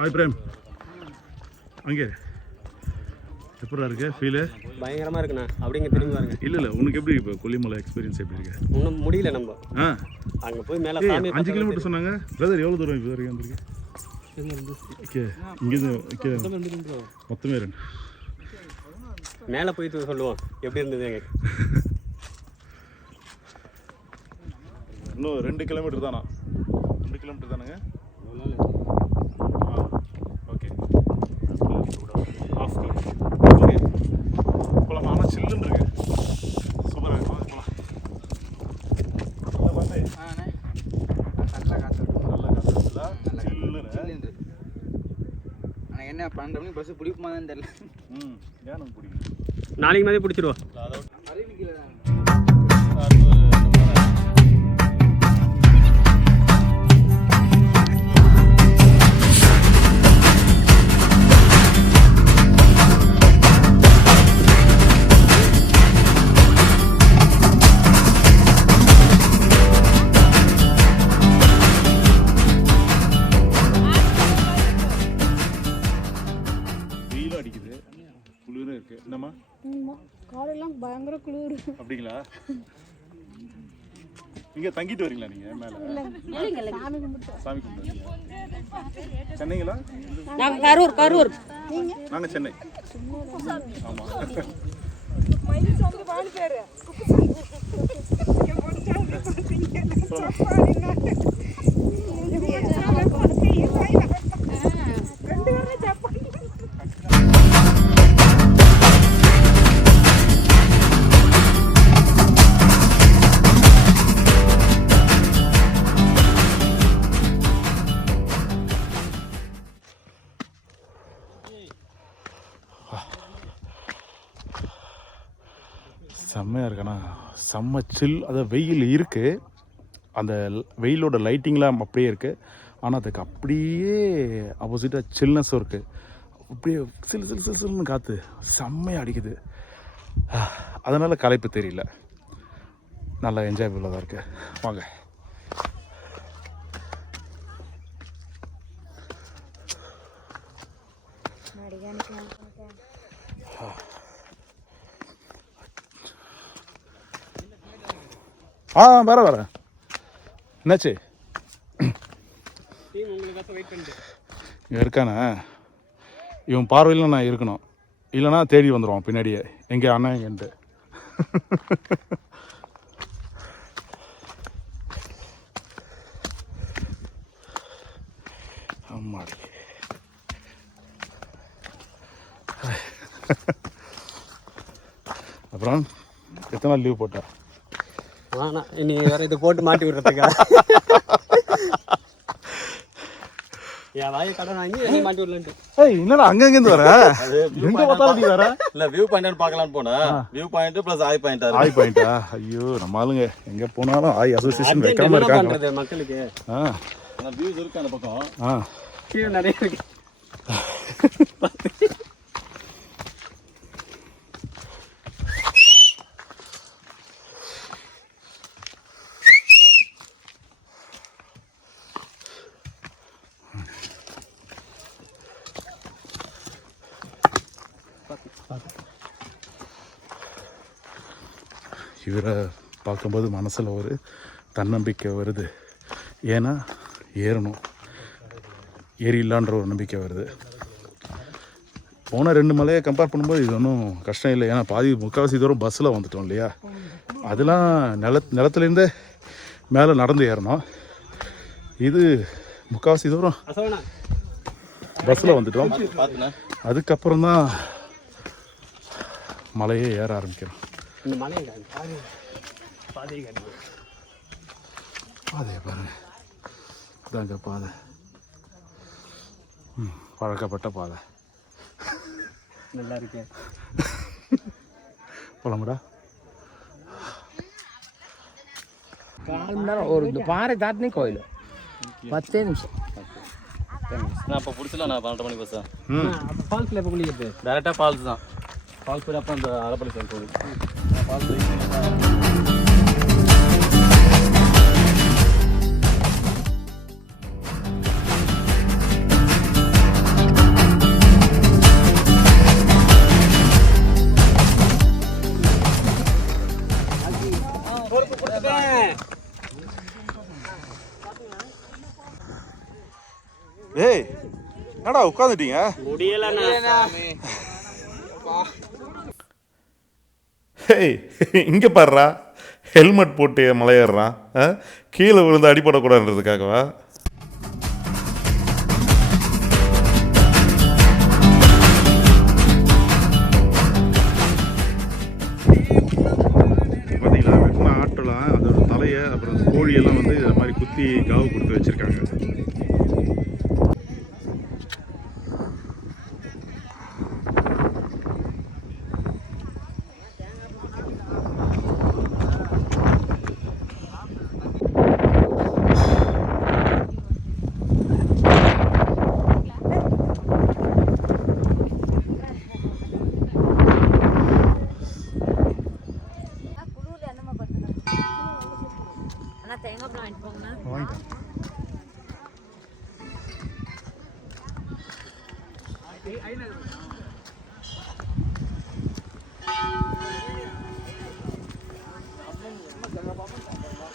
ஹாய் பிரேம். அங்கே எப்படா இருக்கு ஃபீலு? பயங்கரமாக இருக்குண்ணா. அப்படிங்க திரும்பி பாருங்க. இல்லை உனக்கு எப்படி இப்போ கொல்லிமலை எக்ஸ்பீரியன்ஸ் எப்படி இருக்கு? இன்னும் முடியல நம்ம. ஆ அங்கே போய் மேலே 5 கிலோமீட்டர் சொன்னாங்க. பிரதர் எவ்வளோ தூரம் இப்போ வரைக்கும் வந்துருக்கு? ஓகே இங்கேருந்து மொத்தமே 2. மேலே போயிட்டு சொல்லுவோம் எப்படி இருந்தது எங்க. இன்னும் 2 கிலோமீட்டர் தானா? 2 கிலோமீட்டர் தானுங்க. ஓகே ஆஃப் ஓகே போகலாமா? ஆனால் சில்லுன்னு இருக்கு. சூப்பராக இருக்கு. போகலாம். நல்ல காற்று சில்லுன்னு. ஆனால் என்ன 12 மணிக்கு பஸ்ஸு பிடிக்குமா தான் தெரியல. ஏன் எனக்கு பிடிக்கும்? நாளைக்கு மாதிரி பிடிச்சிருவோம். அறிவிக்கல. வெயிலும் அடிக்குது, குளிரும் இருக்கு. என்னம்மா காலையெல்லாம் பயங்கர குளிர். அப்படிங்களா? இங்கே தங்கிட்டு வரீங்களா நீங்கள் மேலே? சாமி கும்பிட்டு சென்னைங்களா? கரூர். நாங்கள் சென்னை. ஆமாம். செம்மையாக இருக்கண்ணா. செம்ம சில். அதாவது வெயில் இருக்குது, அந்த வெயிலோட லைட்டிங்லாம் அப்படியே இருக்குது. ஆனால் அதுக்கு அப்படியே ஆப்போசிட்டாக சில்னஸும் இருக்குது. அப்படியே சில்லுன்னு காற்று செம்மையாக அடிக்குது. அதனால் களைப்பு தெரியல. நல்லா என்ஜாயபுல்லாக இருக்குது. வாங்க. வர என்னாச்சு? இங்கே இருக்கானே, இவன் பார்வையில் நான் இருக்கணும், இல்லைனா தேடி வந்துடுவான் பின்னாடியே எங்கே அண்ணன் எங்கன்ட்டு. ஆமாடி. அப்புறம் எத்தனை நாள் லீவ் போட்டா? நீ வேற இதை போட்டு மாட்டி விடுறதுக்கா? என் வாயை கடன் வாங்கி நீ மாட்டி விடலன்ட்டு. என்னடா அங்கங்கேருந்து வர? எங்க பார்த்தாலும் நீ வர? இல்லை வியூ பாயிண்ட் பார்க்கலான்னு போனேன். வியூ பாயிண்ட் ப்ளஸ் ஆய் பாயிண்ட். ஆய் பாயிண்டா? ஐயோ நம்ம ஆளுங்க எங்கே போனாலும் ஆய் அசோசியேஷன் வைக்காம இருக்காங்க மக்களுக்கு. ஆனால் வியூஸ் இருக்கு அந்த பக்கம். கீழே நிறைய இருக்கு. இவரை பார்க்கும்போது மனசில் ஒரு தன்னம்பிக்கை வருது. ஏன்னா ஏறணும், ஏறிடலான்ற ஒரு நம்பிக்கை வருது. போன 2 மலையை கம்பேர் பண்ணும்போது இது ஒன்றும் கஷ்டம் இல்லை. ஏன்னா முக்கால்வாசி தூரம் பஸ்ஸில் வந்துட்டோம் இல்லையா. அதெல்லாம் நிலத்துலேருந்தே மேலே நடந்து ஏறணும். இது முக்கால்வாசி தூரம் பஸ்ஸில் வந்துட்டோம். அதுக்கப்புறம் தான் மலையே ஏற ஆரம்பிக்கிறோம். பாதையை பாருங்க, இதாங்க பாதை, பழக்கப்பட்ட பாதை. நல்லா இருக்கு. போலாமடா. 4 மணி நேரம் ஒரு இந்த பாறை தாட்டினே கோயில் 10 நிமிஷம். நான் இப்போ பிடிச்சல நான் 12 மணிக்கு பஸ்ஸா. ஃபால்ஸில் இப்போ குளிக்கிறது டேரெக்டாக ஃபால்ஸ் தான். ஃபால்ஸ் போய் அப்போ அந்த அரப்பள்ளி சைடு போகுது. ஃபால்ஸ் ஏய் என்னடா உட்காந்துட்டீங்க? ஏய் இங்கே பாடுறா, ஹெல்மெட் போட்டு மலையேறான். கீழே விழுந்து அடிபடக்கூடாதுன்றதுக்காகவா? பார்த்தீங்களா, வெட்டின ஆட்டெல்லாம் அதோட தலையை அப்புறம் அந்த கோழியெல்லாம் வந்து இதை மாதிரி குத்தி காவு கொடுத்து வச்சுருக்காங்க.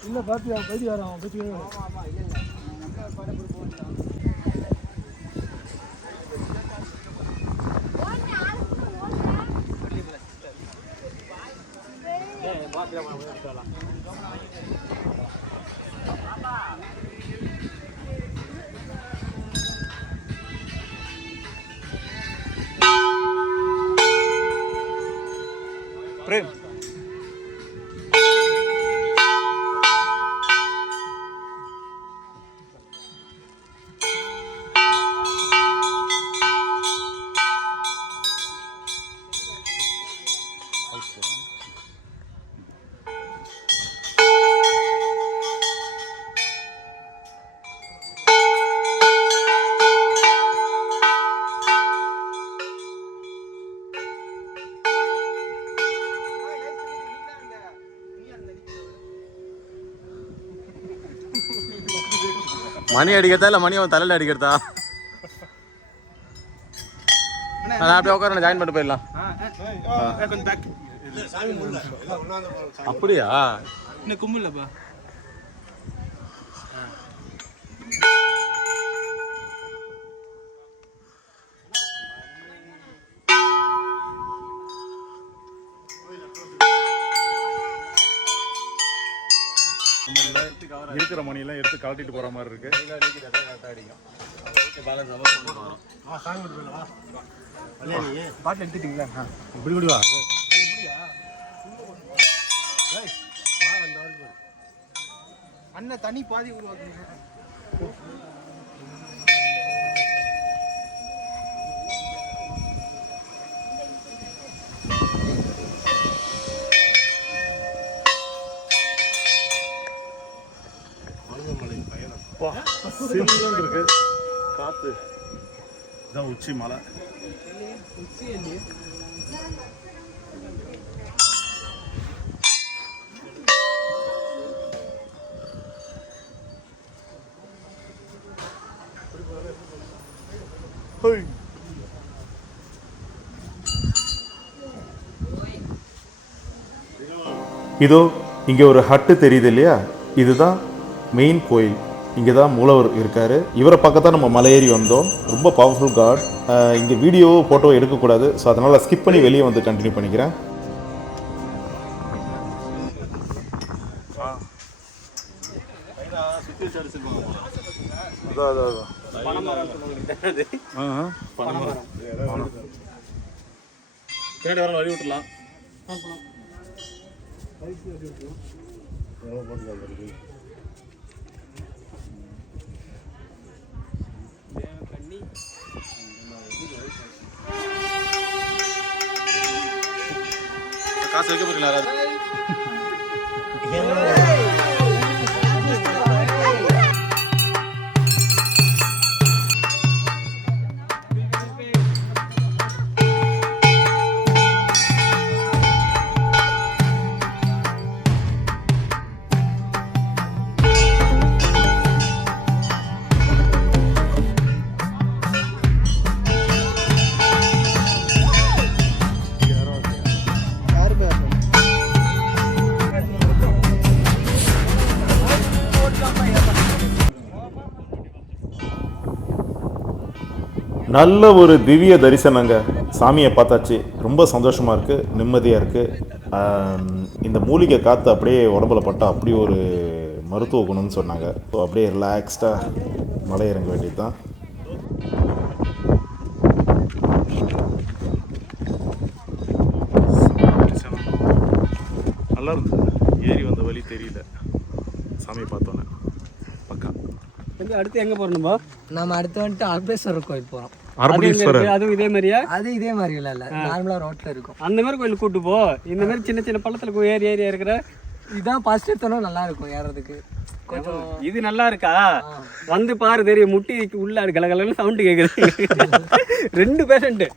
இல்லை பார்த்து பைத்தி வரான் பைத்தி பிரேம் மணி அடிக்கிறதா இல்லை மணி அவன் தலையில் அடிக்கிறதா? நான் அப்படியே உட்கார ஜாயின் பண்ணிட்டு போயிடலாம். அப்படியா? இன்னும் கும்பிடலப்பா. இருக்கிற மணியெல்லாம் எடுத்து கழட்டிட்டு போகிற மாதிரி இருக்கு. பாட்டு எடுத்துட்டீங்களா? இப்படி கூடி வா. அண்ணன் தனி பாதி உருவாக்குங்க. சில்லுன்னு இருக்கு காத்து. இதான் உச்சி மலை. இதோ இங்கே ஒரு ஹட்டு தெரியுது இல்லையா, இதுதான் மெயின் கோயில். இங்கே தான் மூலவர் இருக்கார். இவரை பார்க்க தான் நம்ம மலையேறி வந்தோம். ரொம்ப பவர்ஃபுல் காட். இங்கே வீடியோ ஃபோட்டோ எடுக்கக்கூடாது, ஸோ அதனால் ஸ்கிப் பண்ணி வெளியே வந்து கண்டினியூ பண்ணிக்கிறேன். பின்னாடி வர வழி விட்டுலாம். காசு வைக்க போறீங்களா? நல்ல ஒரு திவ்ய தரிசனங்க. சாமியை பார்த்தாச்சு, ரொம்ப சந்தோஷமாக இருக்குது, நிம்மதியாக இருக்குது. இந்த மூலிகை காற்று அப்படியே உடம்புல பட்டால் அப்படி ஒரு மருத்துவ குணம்னு சொன்னாங்க. ஸோ அப்படியே ரிலாக்ஸ்டாக மலை இறங்க வேண்டியது தான். நல்லா இருந்தது. ஏறி வந்த வழி தெரியல சாமியை பார்த்தோன்னே. பக்கா. அடுத்து எங்கே போகிறோம்? நம்ம அடுத்து வந்துட்டு அரபேஸ்வரர் கோயில் போகிறோம். அரபலீஸ்வரர் அதுவும் இதே மாதிரியா? அது இதே மாதிரி இல்லை, நார்மலாக ரோட்டில் இருக்கும். அந்த மாதிரி கோயில் கூட்டு போ. இந்த மாதிரி சின்ன சின்ன பள்ளத்தில் ஏறி ஏறி இருக்கிற இதுதான் ஃபர்ஸ்ட் எடுத்தோன்னா நல்லா இருக்கும் ஏறதுக்கு. கொஞ்சம் இது நல்லா இருக்கா? வந்து பாரு, தெரியும். முட்டி உள்ள கலகலன்னு சவுண்டு கேட்குது. 2 பேஷண்ட்டு.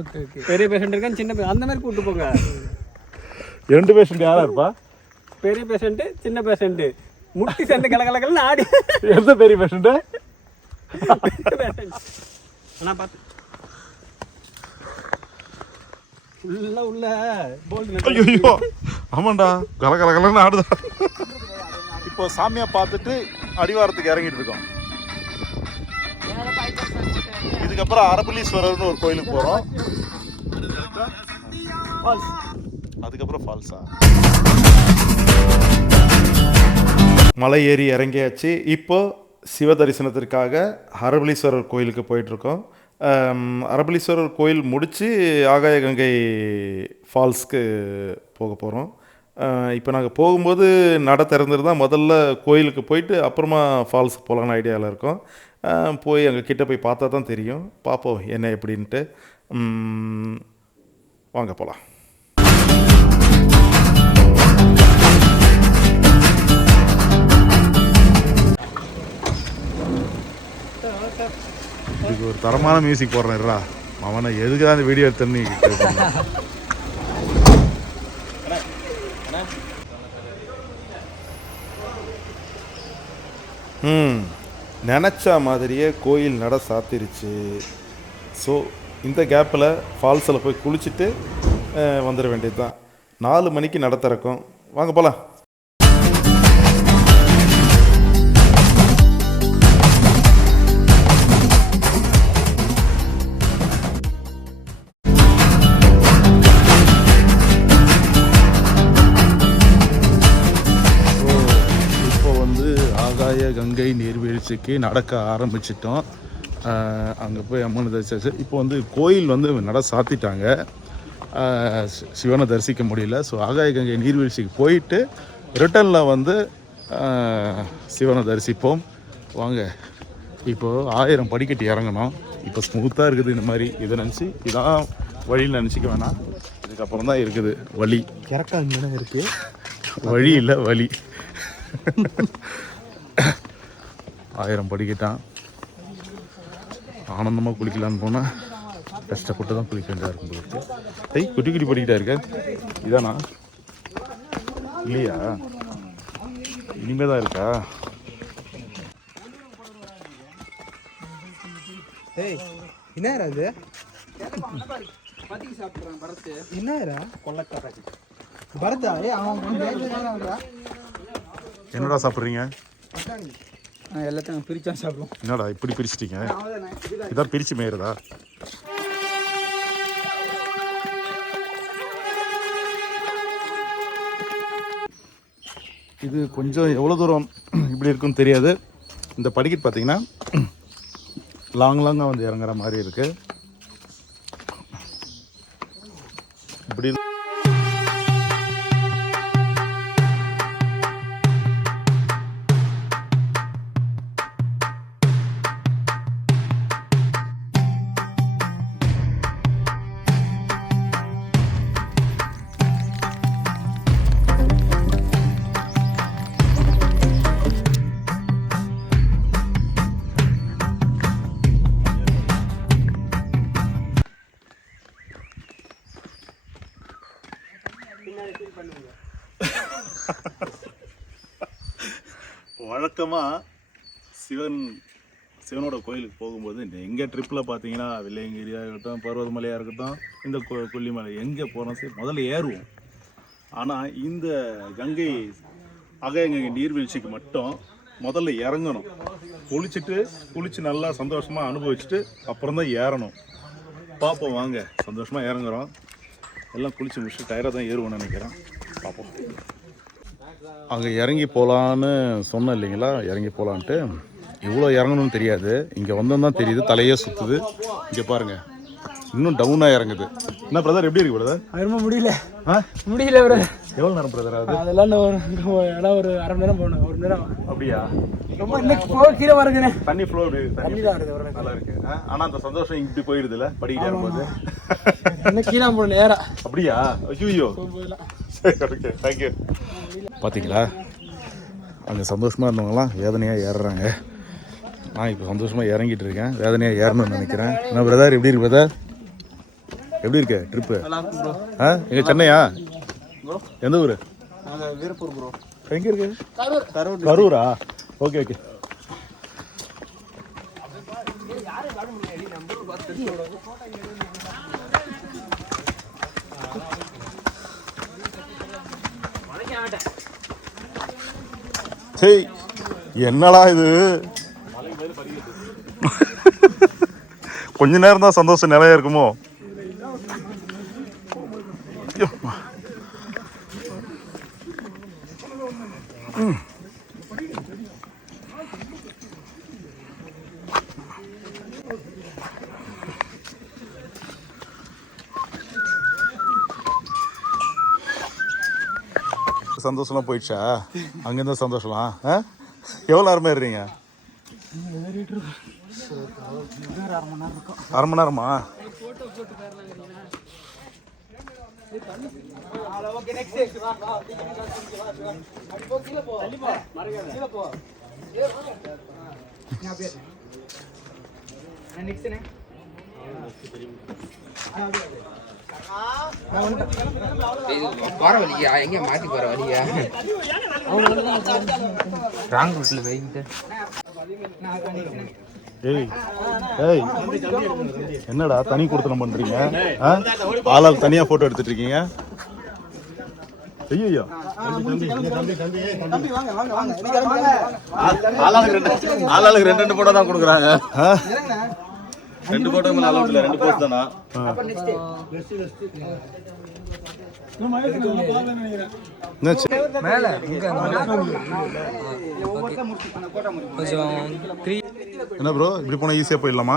Okay okay. பெரிய பேஷண்ட் இருக்கான்னு சின்ன அந்த மாதிரி கூட்டு போங்க. 2 பேஷண்ட் யாரா இருப்பா? பெரிய பேஷண்ட்டு, சின்ன பேஷண்ட்டு. முட்டி சேர்ந்து கலகலன்னு ஆடி. எந்த பெரிய பேஷண்ட்டு? ஆனால் பார்த்து உள்ள போல்டு. ஐயோ ஆமாண்டா, கலகலன்னு ஆடுதா. இப்போ சாமியை பார்த்துட்டு அடிவாரத்துக்கு இறங்கிட்டு இருக்கோம். இதுக்கப்புறம் அரபலீஸ்வரர்னு ஒரு கோயிலுக்கு போகிறோம். அதுக்கப்புறம் ஃபால்ஸா. மலை ஏறி இறங்கியாச்சு. இப்போ சிவ தரிசனத்திற்காக அரபலீஸ்வரர் கோயிலுக்கு போயிட்டுருக்கோம். அரபலீஸ்வரர் கோயில் முடித்து ஆகாய கங்கை ஃபால்ஸ்க்கு போக போகிறோம். இப்போ நாங்கள் போகும்போது நட திறந்துட்டு தான் முதல்ல கோயிலுக்கு போயிட்டு அப்புறமா ஃபால்ஸுக்கு போகலான்னு ஐடியாவில் இருக்கோம். போய் அங்கே கிட்ட போய் பார்த்தா தான் தெரியும். பார்ப்போம் என்ன எப்படின்ட்டு. வாங்க போகலாம். இதுக்கு ஒரு தரமான மியூசிக் போடுறேன்டா. அவனை எதுக்கு அந்த வீடியோ எடுத்தேன்னு நினச்ச மாதிரியே கோயில் நட சாத்திருச்சு. ஸோ இந்த கேப்பில் ஃபால்ஸில் போய் குளிச்சுட்டு வந்துட வேண்டியது தான். 4 மணிக்கு நட திறக்கும். வாங்க போகலாம். கங்கை நீர்வீழ்ச்சிக்கு நடக்க ஆரம்பிச்சிட்டோம். அங்கே போய் அம்மனை தரிசிச்சு. இப்போ வந்து கோயில் வந்து நட சாத்திட்டாங்க. சிவனை தரிசிக்க முடியல. ஸோ ஆகாய கங்கை நீர்வீழ்ச்சிக்கு போயிட்டு ரிட்டனில் வந்து சிவனை தரிசிப்போம். வாங்க. இப்போது 1000 படிக்கட்டு இறங்கணும். இப்போ ஸ்மூத்தாக இருக்குது இந்த மாதிரி. இதை நினச்சி இதான் வழியில் நினச்சிக்க வேணாம். இதுக்கப்புறம் தான் இருக்குது வழி. கரெக்டாக இருக்குது. வழி இல்லை வழி. 1000 படிக்கட்டான். ஆனந்தமாக குளிக்கலான்னு போனால் கஷ்டப்பட்டு தான் குளிக்க வேண்டியதாக இருக்கும் போது. குட்டி குட்டி படிக்கிட்டா இருக்க. இதானா? இல்லையா? இனிமே தான் இருக்கா? என்ன அது? என்னடா சாப்பிட்றீங்க? எல்லாத்தையும் பிரிச்சா சாப்பிடுவோம். என்னடா இப்படி பிரிச்சிட்டீங்க? இதான் பிரிச்சு மேயறதா? இது கொஞ்சம் எவ்வளோ தூரம் இப்படி இருக்குன்னு தெரியாது. இந்த படிக்கட்டு பார்த்தீங்கன்னா லாங்காக வந்து இறங்குற மாதிரி இருக்கு. இப்படி வழக்கமாக சிவனோட கோயிலுக்கு போகும்போது எங்கள் ட்ரிப்பில் பார்த்தீங்கன்னா வெள்ளையங்கிரியாக இருக்கட்டும், பர்வதமலையாக இருக்கட்டும், இந்த கொல்லிமலை எங்கே போனோம் சரி முதல்ல ஏறுவோம். ஆனால் இந்த கங்கை அகங்கங்கை நீர்வீழ்ச்சிக்கு மட்டும் முதல்ல இறங்கணும். குளிச்சு நல்லா சந்தோஷமாக அனுபவிச்சுட்டு அப்புறம் தான் ஏறணும். பார்ப்போம் வாங்க, சந்தோஷமாக இறங்குறோம். எல்லாம் குளிச்சு முடிச்சுட்டு டயராக தான் ஏறுவோம்னு நினைக்கிறேன். பார்ப்போம். அங்கே இறங்கி போகலான்னு சொன்னேன் இல்லைங்களா, இறங்கி போகலான்ட்டு. இவ்வளோ இறங்கணும்னு தெரியாது, இங்கே வந்தோம் தான் தெரியுது. தலையே சுற்றுது. இங்கே பாருங்கள், இன்னும் டவுனாக இறங்குது. என்ன பிரதர், எப்படி இருக்கு பிரதர்? ரொம்ப முடியல. முடியல பிரதர். எவ்வளோ நேரம் பிரதர் ஆகுது? அதெல்லாம் ஒரு அரை மணி நேரம் போகணும். 1 மணி நேரம். அப்படியா? ரொம்ப இன்னைக்கு கீழே வருதுண்ணே. தண்ணி ஃப்ளோ தண்ணி தான் வருது. நல்லா இருக்கு. ஆனால் அந்த சந்தோஷம் இப்படி போயிடுதுல்ல படிக்கிட்டு இருக்கும்போது. இன்னும் கீழே போன நேரம். அப்படியா? ஐயோ, சரி, ஓகே, தேங்க்யூ. பார்த்தீங்களா, அங்கே சந்தோஷமாக இருந்தவங்களாம் வேதனையாக ஏறுறாங்க. நான் இப்போ சந்தோஷமாக இறங்கிட்டு இருக்கேன், வேதனையாக ஏறணும்னு நினைக்கிறேன். என்ன பிரதர், எப்படி இருக்கு பிரதர்? எப்படி இருக்கு ட்ரிப்பு? எங்கள் சென்னையா? எந்த ஊர்? வீரப்பூர் ப்ரோ. எங்கே இருக்கு? கரூரா? Okay okay. சரி, என்னடா இது? கொஞ்ச நேரம் தான் சந்தோஷம் நிலையா இருக்குமோ? சந்தோஷம்லாம் போயிடுச்சா? அங்கேருந்து சந்தோஷம்லாம் எவ்வளோ நேரமாக ஏறுறீங்க? 1/2 மணி நேரமா? போற வழியா எங்க மாத்தி போற வழியா ராங் ரூட்ல வைங்க. ஏய் ஏய், என்னடா தனி கொடுத்தனம் பண்றீங்க? ஆளால் தனியா போட்டோ எடுத்துட்டு இருக்கீங்க. ஐயோ, ஆளாளுக்கு 2 போட்டோ தான் கொடுக்குறாங்க. 2 போட்டோ மேல அலௌட் இல்ல, 2 போஸ்ட் தானா? மேல என்ன ப்ரோ, இப்படி போனா ஈஸியா போயிடலாமா?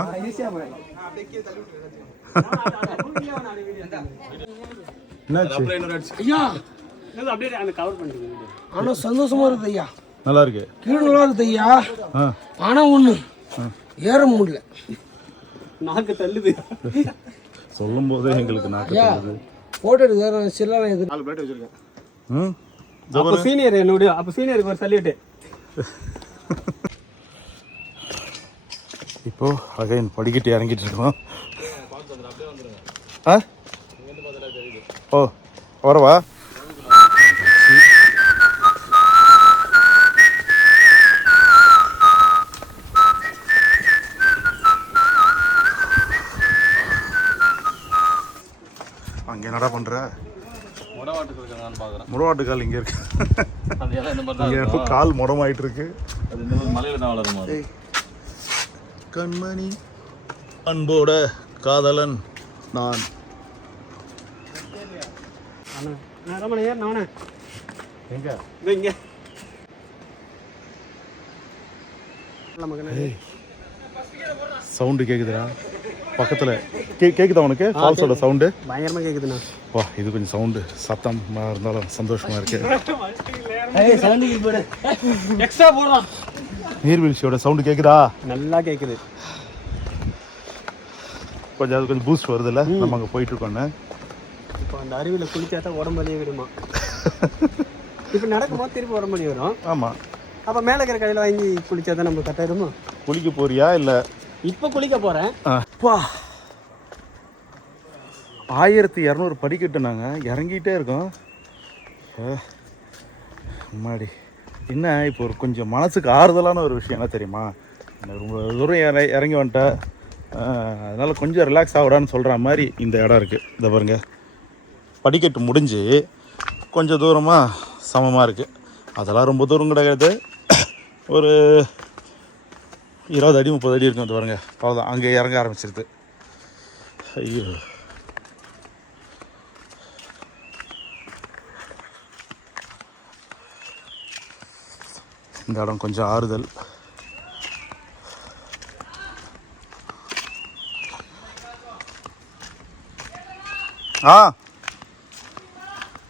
ஆனா சந்தோஷமா இருக்கு ஐயா. நல்லா இருக்கு. கீழே நல்லா இருக்கு ஐயா. ஆனா ஒண்ணு ஏற முடியல, நாக்கு தள்ளுது. சொல்லும் போதே எங்களுக்கு நாக்கு தள்ளுது. போட்டோ எடுக்க சில்லறை எது 4 பிளேட் வச்சிருக்கேன். அப்ப சீனியர் என்னோட, அப்ப சீனியருக்கு ஒரு சல்யூட். இப்போ அகைன் படிக்கட்டு இறங்கிட்டு இருக்கோம். ஓ, வரவா? அங்கே என்னடா பண்ற? முடவாட்டுக்கால் இங்கே இருக்கு. இங்கே கால் முடமாயிட்டு இருக்கு. அது இந்த மாதிரி மலையில தான் வளரும் அது. கண்மணி அன்போட காதலன் நான். நான் ரமண ஏன் நானே எங்க இங்க சவுண்டு கேக்குதுடா பக்கத்துல. கேக்குதா உனக்கு ஃபால்ஸோட சவுண்டு? பயங்கரமா கேக்குதுண்ணா. வா, இது கொஞ்சம் சவுண்டு சத்தமா இருந்தாலும் சந்தோஷமா இருக்கு. எக்ஸ்ட்ரா போடலாம். நீர்வீழ்ச்சியோட சவுண்டு கேக்குதா? நல்லா கேக்குது. கொஞ்சம் அது கொஞ்சம் பூஸ்ட் வருதுல்ல. நம்ம அங்கே போயிட்டு இருக்கோன்னு. இப்போ அந்த அருவியில் குளிச்சா தான் உடம்புலியே விடுமா. இப்போ நடக்கும்போது திருப்பி உடம்புலி வரும். ஆமாம். அப்போ மேலே இருக்கிற கடையில் வாங்கி குளிச்சா தான் நம்ம கட்டாயிருமா? குளிக்க போறியா இல்லை? இப்போ குளிக்க போகிறேன். அப்பா 1200 படிக்கட்டு நாங்கள் இறங்கிட்டே இருக்கோம். அம்மாடி என்ன இப்போ ஒரு கொஞ்சம் மனசுக்கு ஆறுதலான ஒரு விஷயம் என்ன தெரியுமா? ரொம்ப தூரம் இறங்கி வந்துட்டேன், அதனால் கொஞ்சம் ரிலாக்ஸ் ஆகுடான்னு சொல்கிற மாதிரி இந்த இடம் இருக்குது. இதை பாருங்க, படிக்கட்டு முடிஞ்சு கொஞ்சம் தூரமாக சமமாக இருக்குது. அதெல்லாம் ரொம்ப தூரம் கிடையாது, ஒரு 20 அடி 30 அடி இருக்கும். இது பாருங்க, அவ்வளோதான், அங்கே இறங்க ஆரம்பிச்சிருது. ஐயோ, இந்த இடம் கொஞ்சம் ஆறுதல்.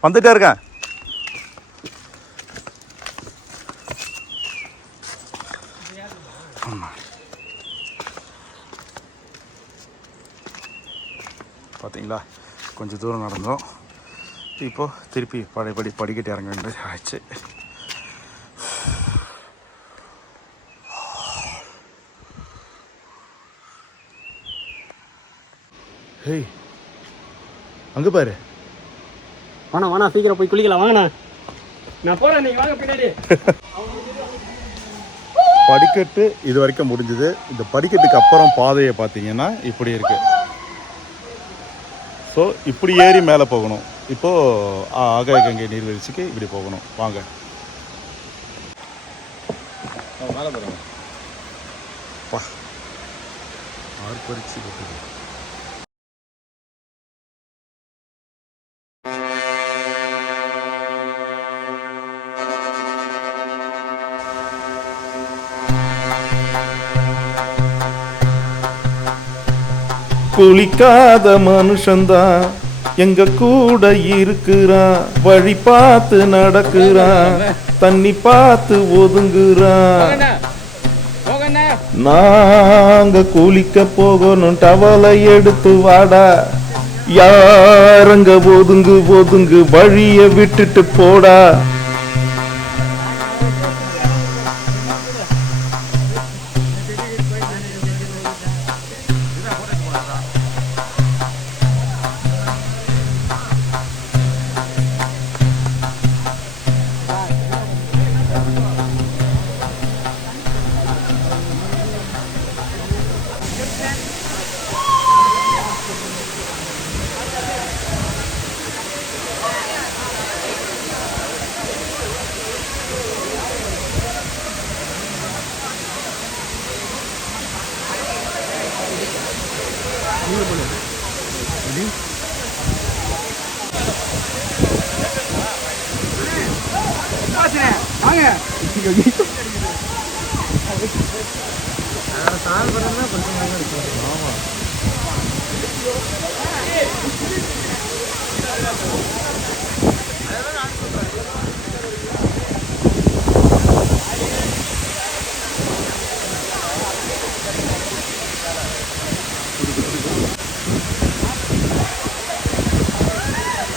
வந்துட்டே இருக்கேன். பார்த்தீங்களா, கொஞ்சம் தூரம் நடந்தோம். இப்போது திருப்பி பழையபடி படிக்கட்டு இறங்க வேண்டியது ஆயிடுச்சு. ஹேய், அங்கே பாரு. வாண்ணா சீக்கிரம் போய் குளிக்கலாம் வாங்கண்ணா. நான் போகிறேன், நீங்கள் வாங்க பின்னாடி. படிக்கட்டு இது வரைக்கும் முடிஞ்சுது. இந்த படிக்கட்டுக்கு அப்புறம் பாதையை பார்த்தீங்கன்னா இப்படி இருக்கு. ஸோ இப்படி ஏறி மேலே போகணும். இப்போது ஆகாய கங்கை நீர்வீழ்ச்சிக்கு இப்படி போகணும். வாங்க மேலே போகிறோம். ஆர்ப்பரிச்சு போட்டுது. குளிக்காத மனுஷன்தான் எங்க கூட இருக்கிறான், வழி பார்த்து நடக்கிறான், தண்ணி பார்த்து ஒதுங்குறான். நாங்க குளிக்க போகணும், டவலை எடுத்து வாடா, யாரங்க ஒதுங்கு ஒதுங்கு வழிய விட்டுட்டு போடா.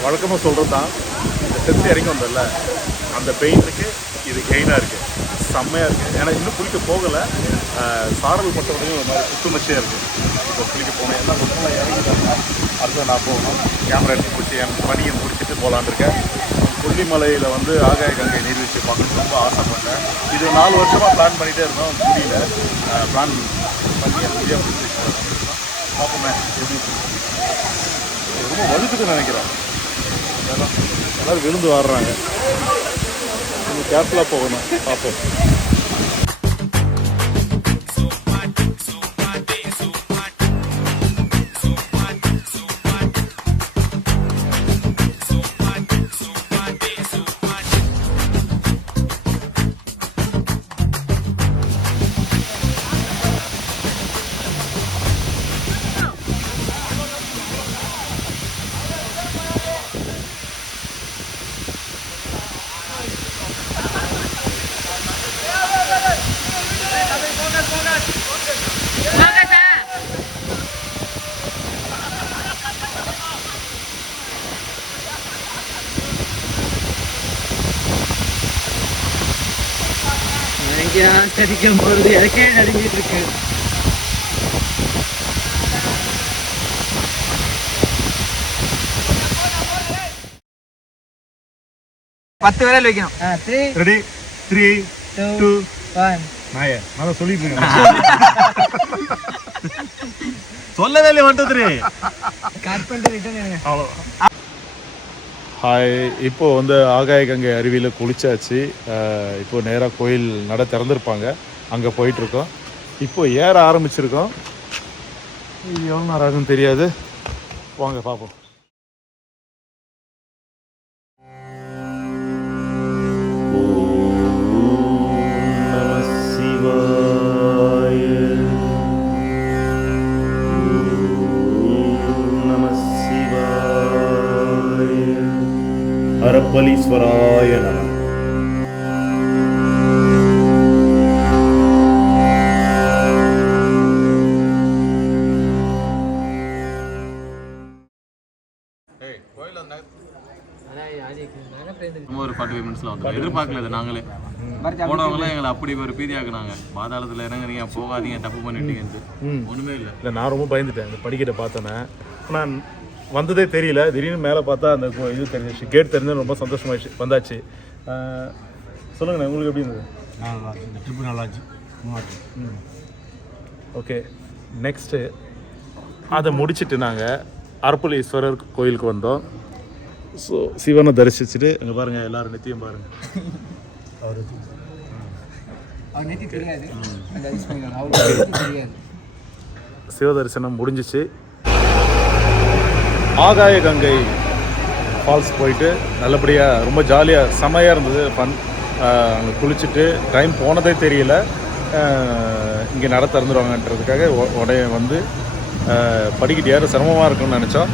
வழக்கமாக சொல்கிறது தான், இந்த செத்து இறங்கி வந்ததில்ல அந்த பெயினுக்கு இது கெயினாக இருக்குது, செம்மையாக இருக்குது. ஏன்னா இன்னும் குளிக்க போகலை, சாரல் பட்டவரையும் ஒரு மாதிரி புத்துணர்ச்சியாக இருக்குது. இப்போ குளிக்க போனேன், எல்லாம் ரொம்பலாம் இறங்கிட்டாங்க. அடுத்த நான் போகணும், கேமரா எடுத்து பிடிச்சி என் பணியை முடிச்சுட்டு போகலான்னு இருக்கேன். கொல்லிமலையில் வந்து ஆகாய கங்கை நீர்வீழ்ச்சி பார்க்கணுன்னு ரொம்ப ஆசைப்பட்டேன். இது 4 வருஷமாக பிளான் பண்ணிகிட்டே இருந்தோம், முடியல. பிளான் பண்ணி முடியாது பார்ப்போமே எப்படி. ரொம்ப வலுக்குதுன்னு நினைக்கிறேன், எல்லாரும் விழுந்து வாடுறாங்க. கொஞ்சம் கேர்ஃபுல்லாக போகணும், பார்ப்போம். நம்பிக்கையா சரிக்கும் போது எனக்கே நடுங்கிட்டு இருக்கு. பத்து விரல் வைக்கணும். 3 ரெடி 3 2 1 நாயே நான் சொல்லிட்டு இருக்கேன். சொல்லவே இல்லை 1 2 3 கட் பண்ணிட்டு ரிட்டர்ன். அவ்வளோ. ஹாய், இப்போது வந்து ஆகாய கங்கை அருவியில் குளிச்சாச்சு. இப்போது நேராக கோயில் நட திறந்துருப்பாங்க, அங்கே போயிட்டுருக்கோம். இப்போது ஏற ஆரம்பிச்சிருக்கோம். இது எவ்வளோ நேரம் ஆகுன்னு தெரியாது, வாங்க பார்ப்போம். அரப்பலீஸ்வராய நம. ஒரு 45 மினிட்ஸில் வந்து எதிர்பார்க்கல இது. நாங்களே போனவங்களாம் எங்களை அப்படி ஒரு பீதியாக்குனாங்க. பாதாளத்தில் இறங்குறீங்க, போகாதீங்க, தப்பு பண்ணிட்டீங்கன்ட்டு. ஒன்றுமே இல்லை. இல்லை, நான் ரொம்ப பயந்துட்டேன். இந்த படிக்கட்டை பார்த்தோன்னே நான் வந்ததே தெரியல. திடீர்னு மேலே பார்த்தா அந்த இது தெரிஞ்சிச்சு, கேட் தெரிஞ்சு ரொம்ப சந்தோஷமாயிடுச்சு. வந்தாச்சு. சொல்லுங்கண்ணே, உங்களுக்கு எப்படி இருந்தது? இந்த ட்ரிப்பு நல்லாச்சு. ஓகே, நெக்ஸ்ட்டு அதை முடிச்சுட்டு நாங்கள் அரப்பளீஸ்வரர் கோயிலுக்கு வந்தோம். ஸோ சிவனை தரிசிச்சுட்டு அங்கே பாருங்கள், எல்லோரும் நெத்தியும் பாருங்கள். அவர் நெத்தி தெரியாது, தெரியாது. சிவ தரிசனம் முடிஞ்சிச்சு. ஆகாய கங்கை ஃபால்ஸ் போயிட்டு நல்லபடியாக ரொம்ப ஜாலியாக செமையாக இருந்தது. ஃபன். அங்கே குளிச்சுட்டு டைம் போனதே தெரியல. இங்கே நட திறந்துருவாங்கன்றதுக்காக உடனே வந்து படிக்கிட்டு ஏற சிரமமாக இருக்குன்னு நினச்சோம்.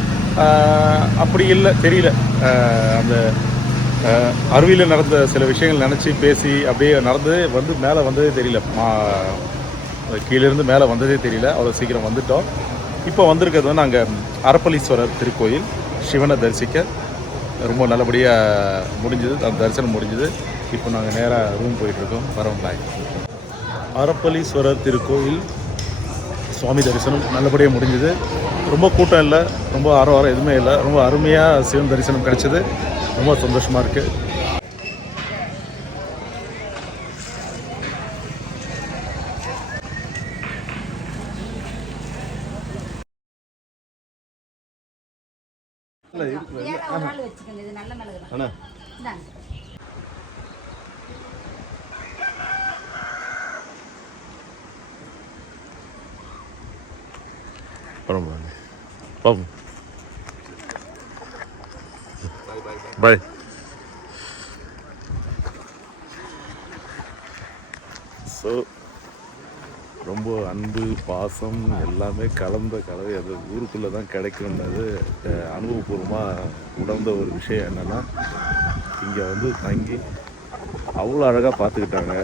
அப்படி இல்லை, தெரியல. அந்த அருவியில் நடந்த சில விஷயங்கள் நினச்சி பேசி அப்படியே நடந்து வந்து மேலே வந்ததே தெரியல. கீழேருந்து மேலே வந்ததே தெரியல. அவ்வளோ சீக்கிரம் வந்துட்டோம். இப்போ வந்திருக்கிறது வந்து நாங்கள் அரப்பளீஸ்வரர் திருக்கோயில். சிவனை தரிசிக்க ரொம்ப நல்லபடியாக முடிஞ்சுது, அந்த தரிசனம் முடிஞ்சுது. இப்போ நாங்கள் நேராக ரூம் போயிட்டுருக்கோம். வரவங்களாய் அரப்பளீஸ்வரர் திருக்கோயில் சுவாமி தரிசனம் நல்லபடியாக முடிஞ்சுது. ரொம்ப கூட்டம் இல்லை, ரொம்ப ஆரம் எதுவுமே இல்லை. ரொம்ப அருமையாக சிவன் தரிசனம் கிடச்சிது. ரொம்ப சந்தோஷமாக இருக்குது. அண்ணா பரவாயில்ல, பாப்போம். பாய். ஸோ ரொம்ப அன்பு, பாசம் எல்லாமே கலந்த கலவை அது ஊருக்குள்ளே தான் கிடைக்கும்ன்றது அனுபவபூர்வமாக உணர்ந்த ஒரு விஷயம். என்னென்னா, இங்கே வந்து தங்கி அவ்வளோ அழகாக பார்த்துக்கிட்டாங்க.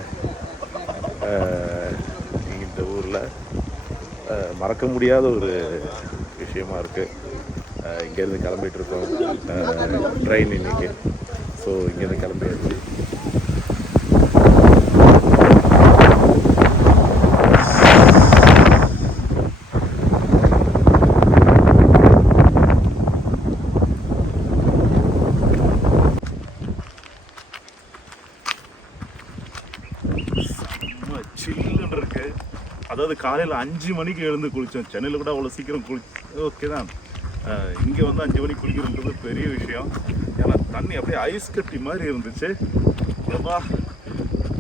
இந்த ஊரில் மறக்க முடியாத ஒரு விஷயமா இருக்குது. இங்கேருந்து கிளம்பிகிட்ருக்கோம். ட்ரெயின் இன்றைக்கி. ஸோ இங்கேருந்து கிளம்பியாச்சு. சில்லுன்னு இருக்கு. அதாவது காலையில் 5 மணிக்கு எழுந்து குளித்தோம். சென்னையில் கூட அவ்வளோ சீக்கிரம் ஓகே தான். இங்கே வந்து 5 மணிக்கு குளிக்கிறன்றது பெரிய விஷயம். ஏன்னா தண்ணி அப்படியே ஐஸ் கட்டி மாதிரி இருந்துச்சு.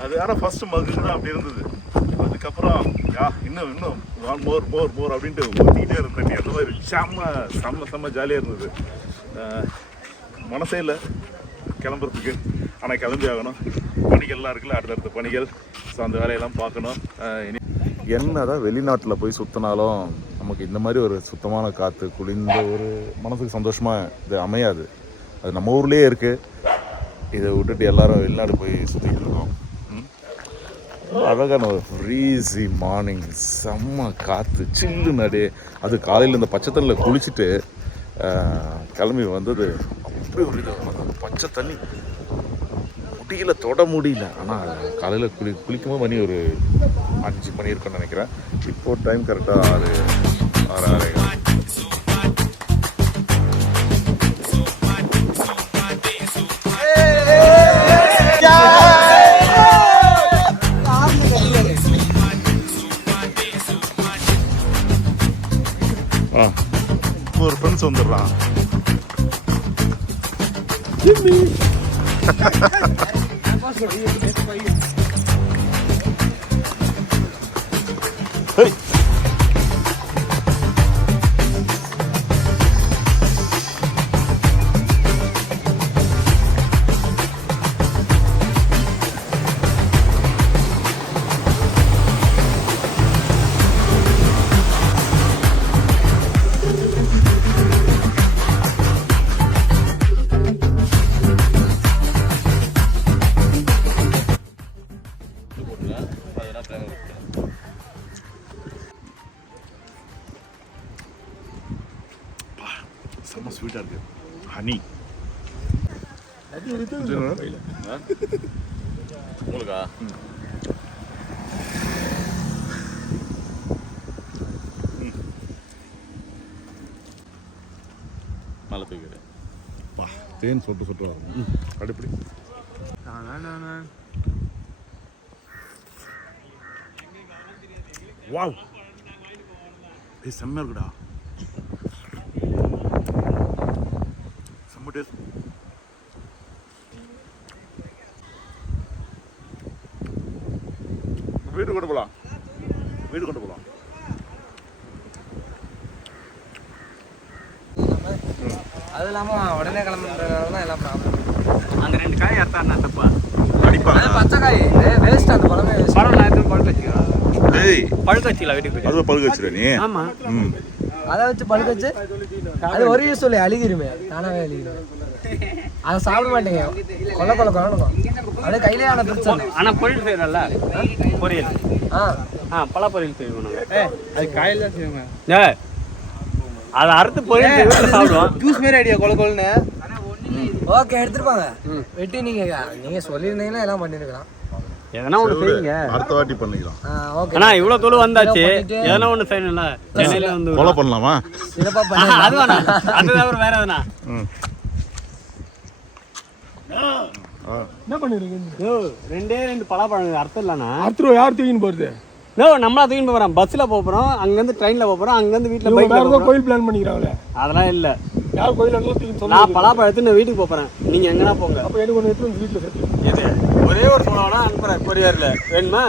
அது ஆனால் ஃபஸ்ட்டு மகுக்கு தான் அப்படி இருந்தது. அதுக்கப்புறம் இன்னும் மோர் அப்படின்ட்டு ஊற்றிக்கிட்டே இருந்த தண்ணி. அந்த மாதிரி செம்ம ஜாலியாக இருந்தது. மனசே இல்லை கிளம்புறதுக்கு. ஆனால் கிளம்பி ஆகணும். பணிகள்லாம் இருக்குல்ல, அடுத்தடுத்த பணிகள். ஸோ அந்த வேலையெல்லாம் பார்க்கணும். என்ன தான் வெளிநாட்டில் போய் சுற்றினாலும் நமக்கு இந்த மாதிரி ஒரு சுத்தமான காற்று, குளிர்ந்த ஒரு மனசுக்கு சந்தோஷமாக இது அமையாது. அது நம்ம ஊர்லேயே இருக்குது. இதை விட்டுட்டு எல்லாரும் வெளிநாடு போய் சுற்றிக்கிட்டு இருக்கோம். அழகான ஒரு ஃப்ரீஸி மார்னிங், செம்ம காற்று, சில்லு நடு. அது காலையில் இந்த பச்சை தண்ணியில் குளிச்சுட்டு கிளம்பி வந்தது அப்படி ஒரு இது. பச்சை தண்ணி முடியல, தொட முடியல. ஆனால் காலையில் குளிக்கும்போது மணி ஒரு 5 மணி இருக்குன்னு நினைக்கிறேன். இப்போது டைம் கரெக்டாக 6:30. ஒரு ஃப்ரெண்ட்ஸ் வந்துடுறான். செம்ம ஸ்வீட்டாக இருக்கு. ஹனி உங்களுக்கா? மேலே தூக்கிறேன். தேன் சொட்டு சொட்டு வரும். அடிப்படி வாவ், செம்மையா இருக்குடா. செம்ம டேஸ்ட். வீடு கொண்டு போகலாம். அது இல்லாமல் உடனே கிளம்புறதுனால தான் எல்லாம் ப்ராப்ளம். அந்த 2 காய் அறுத்தாண்ணா தப்பா அடிப்பாங்க. பச்சை காய் வேஸ்ட், அந்த பழமே வேஸ்ட். பழம் நான் எதுவும் பழுக்க வச்சுக்கலாம். டேய், பழுக்க வச்சுக்கலாம் வீட்டுக்கு. அது பழுக்க வச்சுரு நீ. ஆமா, அதை வச்சு பழுக்க வச்சு அது ஒரு யூஸ் சொல்லி அழுகிருமே, தானாவே அழுகிருமே. அதை சாப்பிட மாட்டேங்க, கொல்ல குழந்தைக்கும் அப்படியே கையிலே ஆன பிரச்சனை. ஆனால் பொரியல் செய்யறல, பொரியல் பழ பொரியல் செய்வோம் நாங்கள். அது காயில் தான் செய்வாங்க. அதை அறுத்து பொரியல் செய்வோம், சாப்பிடுவோம். ஜூஸ் மாரி ஐடியா கொல்லுன்னு. ஓகே, எடுத்துருப்பாங்க. வெட்டி நீங்கள் சொல்லியிருந்தீங்கன்னா எல்லாம் பண்ணியிருக்கலாம். எதனா ஒன்று செய்யுங்க, அடுத்த வாட்டி பண்ணிக்கலாம். ஓகே அண்ணா இவ்வளோ தொழு வந்தாச்சு, எதனா ஒன்று செய்யணும்ல. சென்னையில் வந்து கொலை பண்ணலாமா? சிறப்பாக பண்ணி அது வேணா, அது தவிர வேற எதுனா என்ன பண்ணிருக்கீங்க? 2 பலாப்பழம் அர்த்தம் இல்லைண்ணா. அடுத்து யார் தூக்கின்னு போறது? நம்மளா தூக்கின்னு போகிறோம். பஸ்ஸில் போகிறோம், அங்கேருந்து ட்ரெயினில் போகிறோம், அங்கேருந்து வீட்டில் பைக். வேற ஏதோ கோயில் பிளான் பண்ணிக்கிறாங்களே, அதெல்லாம் இல்லை. யார் கோயில் எல்லாம் தூக்கின்னு சொல்லுங்க. நான் பலாப்பழத்து நான் வீட்டுக்கு போகிறேன், நீங்கள் எங்கன்னா போங்க. அப்போ எனக்கு ஒன்று எடுத்து வந்து வீட்டில் சேர்த்து. இது ஒரே ஒரு சோழனா அனுப்புகிறேன் கொரியரில், வேணுமா?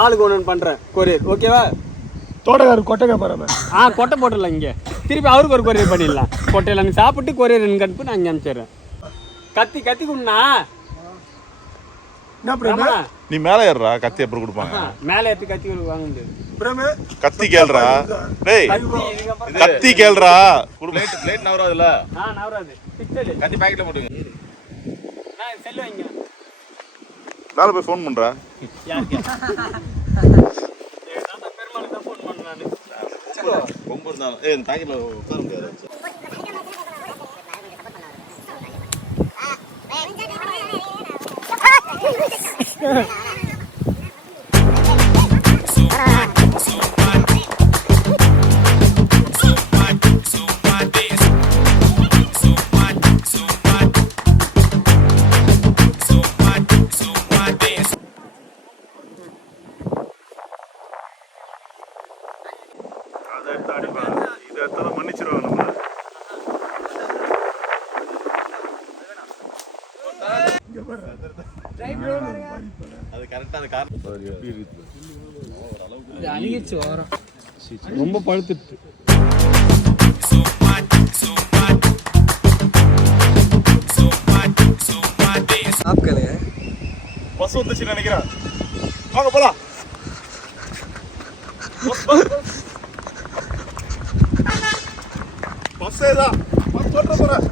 ஆளுக்கு ஒன்று பண்ணுறேன் கொரியர், ஓகேவா? தோட்டக்காரர் கொட்டைக்கா பாருங்க. கொட்டை போட்டுடலாம் இங்கே, திருப்பி அவருக்கு ஒரு கொரியர் பண்ணிடலாம். கொட்டையில் நீ சாப்பிட்டு கொரியர் எனக்கு அனுப்பி நான் அங்கே அனுப்பிச்சிடுறேன். கத்தி கொடுண்ணா. என்ன பிரேம? நீ மேலே ஏறுறா, கத்தி அப்புறம் கொடுப்பாங்க. மேலே ஏற்றி கத்தி வாங்க முடியாது. பிரேம கத்தி கேள்றா. டேய், கத்தி கேள்றா. லேட் நவராதுல்ல, நவராது பிக்சல் கத்தி பாக்கெட்டில் போட்டுங்க. நான் செல்லு வைங்க. மேலே போய் ஃபோன் பண்ணுறா. யாருக்கு? பெருமாளுக்கு தான் ஃபோன் பண்ணேன் நான். ரொம்ப இருந்தாலும் இந்த பாக்கெட்டில் உட்கார முடியாது. அதை எடுத்து அடிப்பாங்க, இதை எடுத்தாலும் மன்னிச்சிருவாங்க நம்மள. அது கரெக்டாக அந்த கார் எப்படி இருக்குது? அழுகிச்சு வரும், ரொம்ப பழுத்துட்டு. சாப்பிடுங்க. பஸ் வந்துச்சுன்னு நினைக்கிறேன். வாங்க போலாம். பஸ்ஸே தான், பஸ் ஓட்ட போறேன்.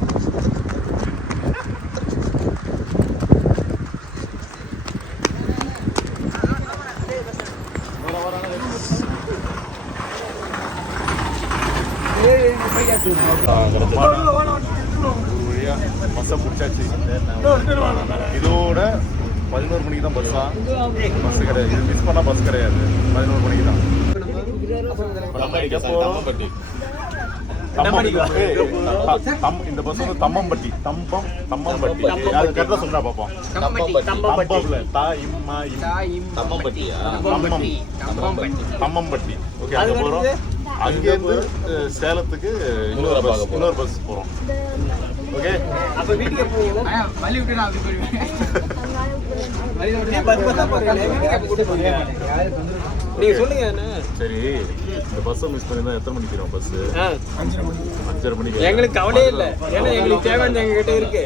ஒரு வழியா பஸ்ஸை பிடிச்சாச்சு. இதோட 11 மணிக்கு தான் பஸ்ஸா? பஸ் கிடையாது, இது மிஸ் பண்ணால் பஸ் கிடையாது. 11 மணிக்கு தான். இந்த பஸ் வந்து தம்மம்பட்டி. தம்மம்பட்டி அது கரெக்டாக சொன்னா பார்ப்போம். தம்மம்பட்டி. ஓகே, அங்கே போகிறோம். அங்கேருந்து சேலத்துக்கு இன்னொரு பஸ் போகிறோம். ஓகே, சரி. இந்த பஸ்ஸை மிஸ் பண்ணி தான் எத்தனை மணிக்கு வரும் பஸ்? 5:30 மணிக்கு. எங்களுக்கு கவலையே இல்லை, ஏன்னா எங்களுக்கு தேவையான எங்ககிட்ட இருக்கு.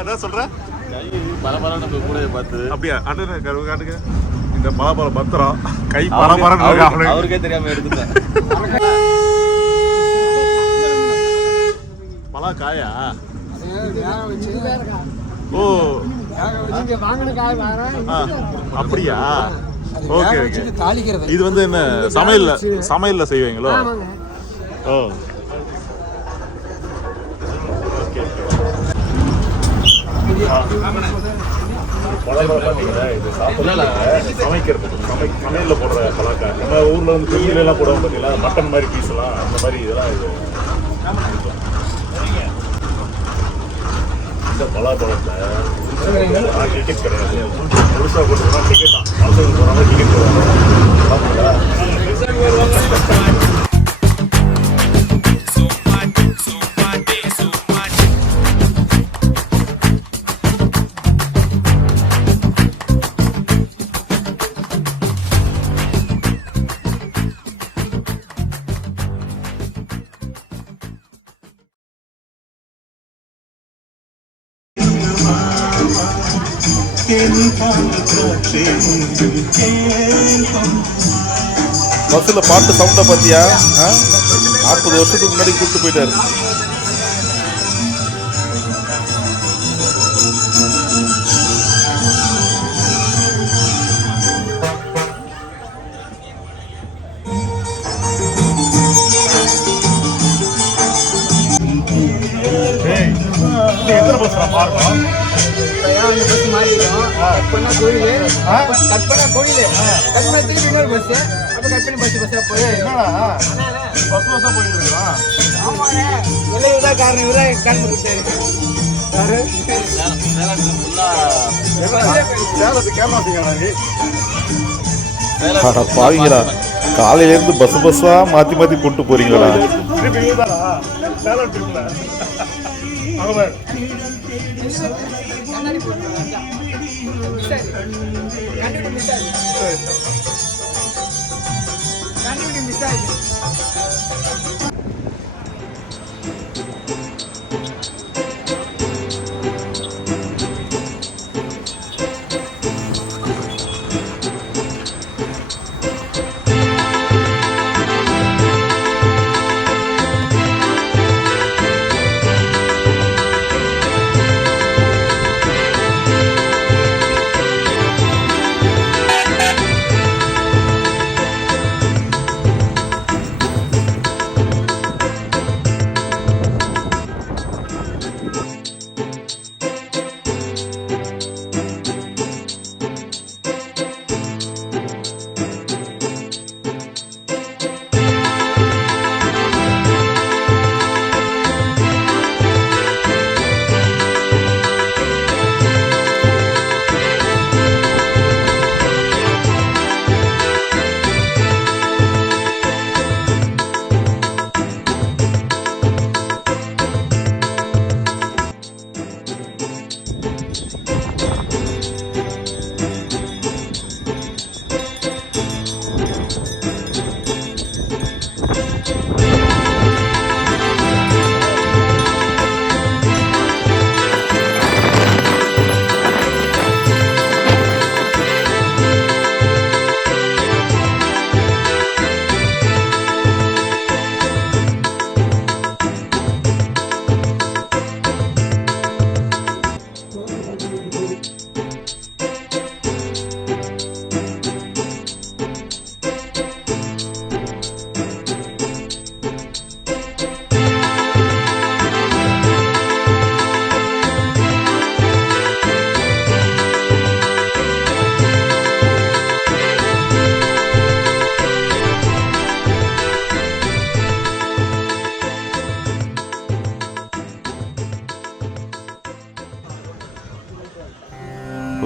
என்ன சொல்கிறேன்? பரபரம் நம்ம கூட பார்த்து அப்படியா? காட்டுங்க. இந்த பலபரம் பத்திரம் கை பலபரம் அவருக்கே தெரியாம எடுத்துட்டேன். பலா காயா? ஓ, அப்படியா? Okay okay. இது வந்து என்ன சமையல்ல செய்வீங்களோ? ஓ, சமையல்ல போடுற பலாக்காய். நம்ம ஊர்ல வந்து கோயில எல்லாம் போடுவோம் பார்த்தீங்களா, மட்டன் மாதிரி பீஸ் எல்லாம், அந்த மாதிரி இதெல்லாம் இது. இந்த பலாப்பழத்தை டிக்கெட் கிடையாது, முழுசா போட்டுருந்தா டிக்கெட் தான். மனசுக்கு போறாங்க, டிக்கெட் போடுறாங்க. பஸ்ஸில் பாட்டு சவுண்டை பார்த்தியா? 40 வருஷத்துக்கு முன்னாடி கூப்பிட்டு போயிட்டாரு. எத்தனை பஸ் பார்க்கணும்? பஸ் மாறிடும். கற்பனா கோயில், கற்பனா கோயில், கற்பனா திருப்பி இன்னொரு பஸ், அப்போ கற்பனை பஸ்ஸாக போய் பஸ்ஸாக போயிட்டு இருக்கலாம். ஆமாண்ணே, இவரா காரணம், இவரா காரணம் கொடுத்தாரு. பாவீங்களா, காலையிலேருந்து பஸ்ஸா மாற்றி கூட்டு போறீங்களா?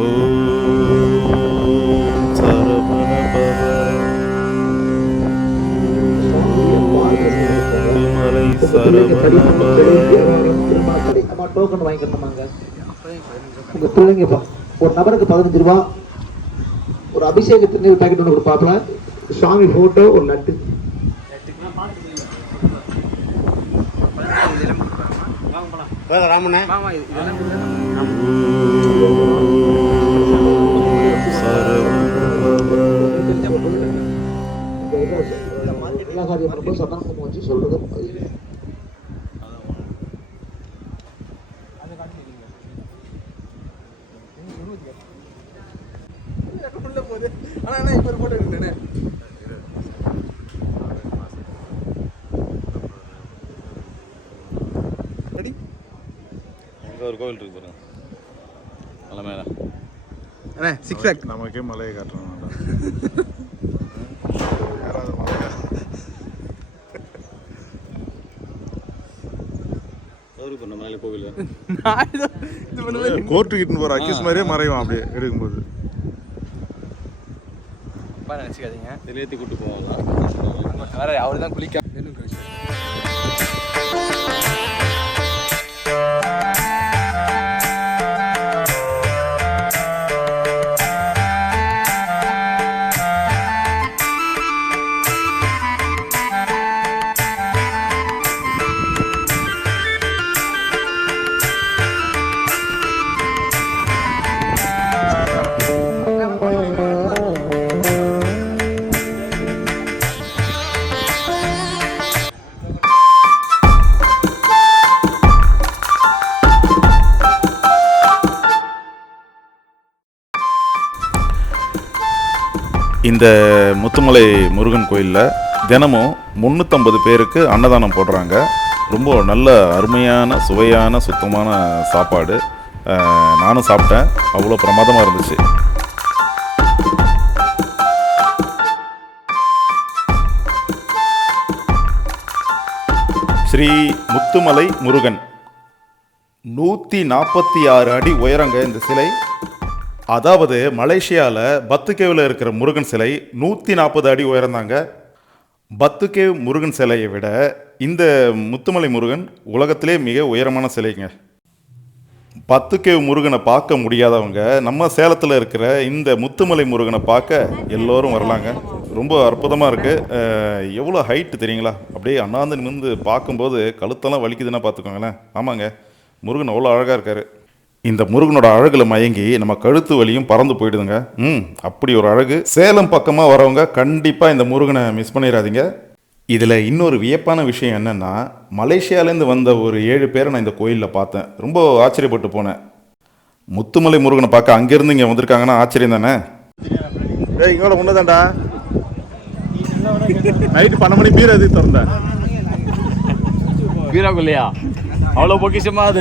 ஓம் சரவண பவ முத்துமலை சரவண பவ. டோக்கன் வாங்கிக்கணுமாங்க உங்க பிள்ளைங்க ஒரு நபருக்கு 15 ரூபா ஒரு அபிஷேக திருநீர் பாக்கெட் ஒன்று கொடுப்பாப்ல சுவாமி போட்டோ ஒரு நட்டு ராமண்ணே சத்தம் வச்சு சொல்றது இங்கே ஒரு கோவில் இருக்கு பாருங்க மலை மேலே சிக்ஸ் பேக் நமக்கே மலையை காட்டுறோம். யாராவது மலையா பண்ண மேலே கோவில் கோர்ட்டுக்கிட்டு போகிற அக்கிஸ் மாதிரியே மறையும் அப்படியே எடுக்கும்போது. நினச்சிக்காதீங்க, வெளியேற்றி கூட்டு போவாங்க. அவர் தான் குளிக்க இந்த முத்துமலை முருகன் கோயிலில் தினமும் 350 பேருக்கு அன்னதானம் போடுறாங்க. ரொம்ப நல்ல அருமையான சுவையான சுத்தமான சாப்பாடு. நானும் சாப்பிட்டேன், அவ்வளோ பிரமாதமாக இருந்துச்சு. ஸ்ரீ முத்துமலை முருகன் 146 அடி உயரங்க இந்த சிலை. அதாவது மலேசியாவில் பத்துகேவில் இருக்கிற முருகன் சிலை 140 அடி உயரந்தாங்க. பத்துகேவ் முருகன் சிலையை விட இந்த முத்துமலை முருகன் உலகத்திலே மிக உயரமான சிலைங்க. பத்துகேவ் முருகனை பார்க்க முடியாதவங்க நம்ம சேலத்தில் இருக்கிற இந்த முத்துமலை முருகனை பார்க்க எல்லோரும் வரலாங்க. ரொம்ப அற்புதமாக இருக்குது. எவ்வளோ ஹைட்டு தெரியுங்களா? அப்படியே அண்ணாந்து நிமிர்ந்து பார்க்கும்போது கழுத்தெல்லாம் வலிக்குதுன்னா பார்த்துக்கோங்களேன். ஆமாங்க, முருகன் அவ்வளோ அழகாக இருக்கார். இந்த முருகனோட அழகில் மயங்கி நம்ம கழுத்து வலியும் பறந்து போயிடுதுங்க. அப்படி ஒரு அழகு. சேலம் பக்கமாக வரவங்க கண்டிப்பாக இந்த முருகனை மிஸ் பண்ணிடாதீங்க. இதில் இன்னொரு வியப்பான விஷயம் என்னென்னா, மலேசியாவிலேருந்து வந்த ஒரு 7 பேரை நான் இந்த கோயிலில் பார்த்தேன். ரொம்ப ஆச்சரியப்பட்டு போனேன். முத்துமலை முருகனை பார்க்க அங்கேருந்து இங்கே வந்திருக்காங்கன்னா ஆச்சரியம் தானே. இங்கோட முன்னதாண்டா நைட்டு 12 மணி பீரோ எதுக்கு திறந்தேன்? பீரோக்குள்ளையா அவ்வளோ பொக்கிஷமா? அது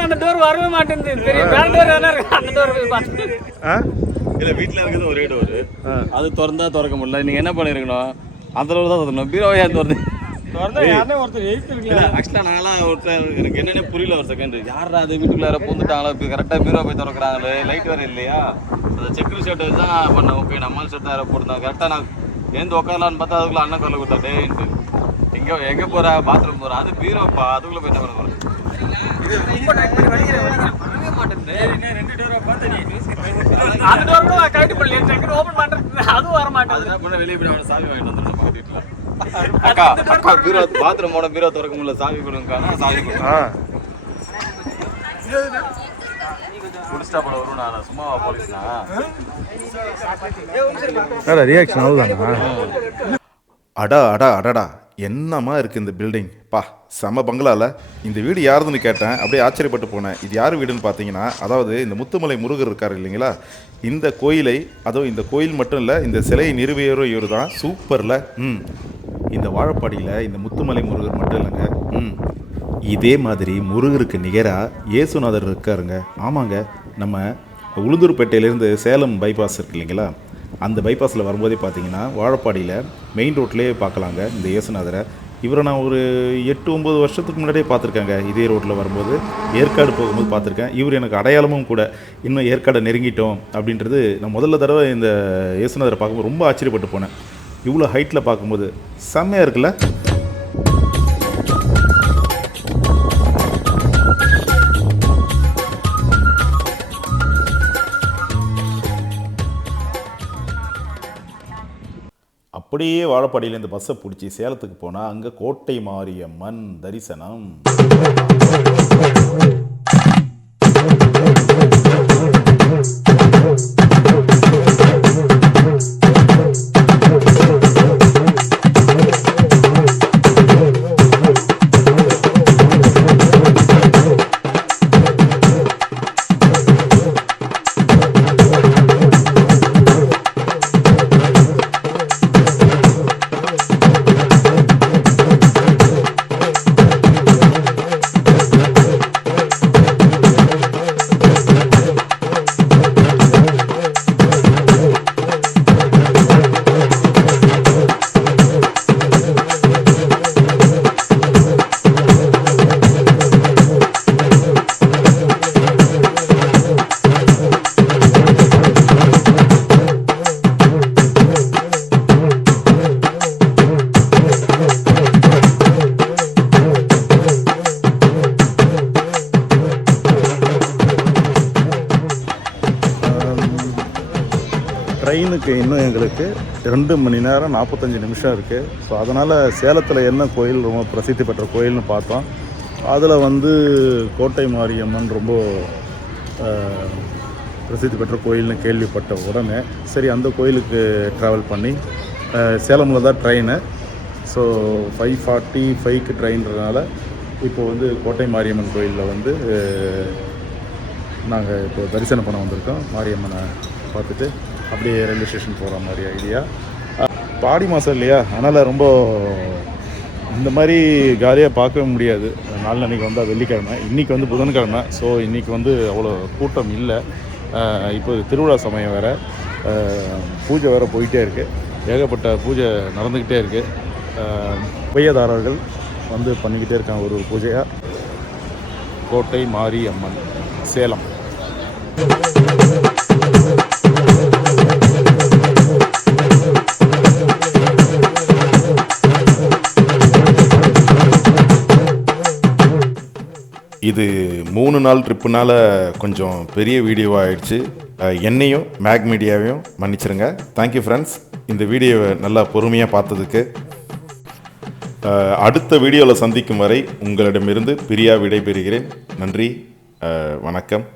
அந்த டோர் வரவே மாட்டேங்குது. இல்லை, வீட்டில் இருக்கிறது ஒரே டோரு, அது திறந்தா திறக்க முடியல. நீங்கள் என்ன பண்ணிருக்கணும், அந்த டோர் தான் திறக்கணும். பீரோவை ஏன் திறந்து? ஆக்சுவலாக நான்லாம் ஒருத்தர் எனக்கு என்னென்ன புரியல. ஒரு செகண்ட், யாரா அது வீட்டுக்குள்ள யாரோ பூந்துட்டாங்களோ, இப்போ கரெக்டாக பீரோ போய் திறக்கிறாங்களே, லைட் வேறு இல்லையா? அந்த செக்யூரிட்டி ஷர்ட் வச்சு தான் பண்ணேன். ஓகே, நம்ம ஷர்ட் யாரோ போட்டுருந்தாங்க. கரெக்டாக நான் எந்த உட்காரலான்னு பார்த்தா அதுக்குள்ள அண்ணன் குரலை கொடுத்தா டேன்ட்டு. எங்கே போகிற, பாத்ரூம் போகிறேன். அது பீரோப்பா, அதுக்குள்ளே போய் என்ன பண்ண போகிறேன்? வெளியே போய் சாவி வாங்கிட்டு வந்துருக்கேன் வீட்டில். அக்கா அக்கா பீரோ பாத்ரூம் போன பீரோ திறக்க முடியல, சாவி கொடுங்க. சாவி கொடுங்க. குடிஸ்டா போட வரும். நான் சும்மாவா போலீஸ்னா ரியாக்ஷன் அவ்வளோதானா? அடா அடா அடடா, என்னமா இருக்குது இந்த பில்டிங் பா, செம பங்களாவில். இந்த வீடு யாருதுன்னு கேட்டேன், அப்படியே ஆச்சரியப்பட்டு போனேன். இது யார் வீடுன்னு பார்த்தீங்கன்னா, அதாவது இந்த முத்துமலை முருகர் இருக்கார் இல்லைங்களா, இந்த கோயிலை, அதுவும் இந்த கோயில் மட்டும் இல்லை, இந்த சிலையை நிறுவியரும் இவர் தான். சூப்பரில். இந்த வாழப்பாடியில் இந்த முத்துமலை முருகர் மட்டும் இல்லைங்க, இதே மாதிரி முருகருக்கு நிகராக இயேசுநாதர் இருக்காருங்க. ஆமாங்க, நம்ம உளுந்தூர்பேட்டையிலேருந்து சேலம் பைபாஸ் இருக்கு இல்லைங்களா, அந்த பைபாஸில் வரும்போதே பார்த்தீங்கன்னா வாழப்பாடியில் மெயின் ரோட்லேயே பார்க்கலாங்க இந்த இயேசுநாதரை. இவரை நான் ஒரு 8-9 வருஷத்துக்கு முன்னாடியே பார்த்துருக்கேங்க. இதே ரோட்டில் வரும்போது ஏற்காடு போகும்போது பார்த்துருக்கேன். இவர் எனக்கு அடையாளமும் கூட. இன்னும் ஏற்காடை நெருங்கிட்டோம் அப்படின்றது நான் முதல்ல தடவை இந்த இயேசுநாதரை பார்க்கும்போது ரொம்ப ஆச்சரியப்பட்டு போனேன். இவ்வளோ ஹைட்டில் பார்க்கும்போது செம்மையாக இருக்குல்ல. அப்படியே வாழப்பாடியில் இந்த பஸ்ஸை பிடிச்சி சேலத்துக்கு போனால் அங்கே கோட்டை மாரியம்மன் தரிசனம். ட்ரெயினுக்கு இன்னும் எங்களுக்கு 2 மணி நேரம் 45 நிமிஷம் இருக்குது. ஸோ அதனால் சேலத்தில் என்ன கோயில் ரொம்ப பிரசித்தி பெற்ற கோயில்னு பார்த்தோம். அதில் வந்து கோட்டை மாரியம்மன் ரொம்ப பிரசித்தி பெற்ற கோயில்னு கேள்விப்பட்ட உடனே சரி அந்த கோயிலுக்கு ட்ராவல் பண்ணி சேலமில் தான் ட்ரெயினு. ஸோ 5:45க்கு ட்ரெயின்றதுனால இப்போ வந்து கோட்டை மாரியம்மன் கோயிலில் வந்து நாங்கள் இப்போ தரிசனம் பண்ண வந்திருக்கோம். மாரியம்மனை பார்த்துட்டு அப்படியே ரயில்வே ஸ்டேஷன் போகிற மாதிரி ஐடியா. பாடி மாதம் இல்லையா, அதனால் ரொம்ப இந்த மாதிரி காலியாக பார்க்கவே முடியாது. நாளன்னைக்கு வந்தால் வெள்ளிக்கிழமை, இன்றைக்கி வந்து புதன்கிழமை. ஸோ இன்றைக்கி வந்து அவ்வளோ கூட்டம் இல்லை. இப்போ திருவிழா சமயம் வேறு, பூஜை வேறு போயிட்டே இருக்குது. ஏகப்பட்ட பூஜை நடந்துக்கிட்டே இருக்குது. உபயதாரர்கள் வந்து பண்ணிக்கிட்டே இருக்காங்க ஒரு பூஜையாக. கோட்டை மாரியம்மன் சேலம். இது 3 நாள் ட்ரிப்புனால கொஞ்சம் பெரிய வீடியோவாக ஆயிடுச்சு. என்னையும் மேக் மீடியாவையும் மன்னிச்சிருங்க. தேங்க்யூ ஃப்ரெண்ட்ஸ், இந்த வீடியோவை நல்லா பொறுமையாக பார்த்ததுக்கு. அடுத்த வீடியோவில் சந்திக்கும் வரை உங்களிடமிருந்து பிரியா விடைபெறுகிறேன். நன்றி, வணக்கம்.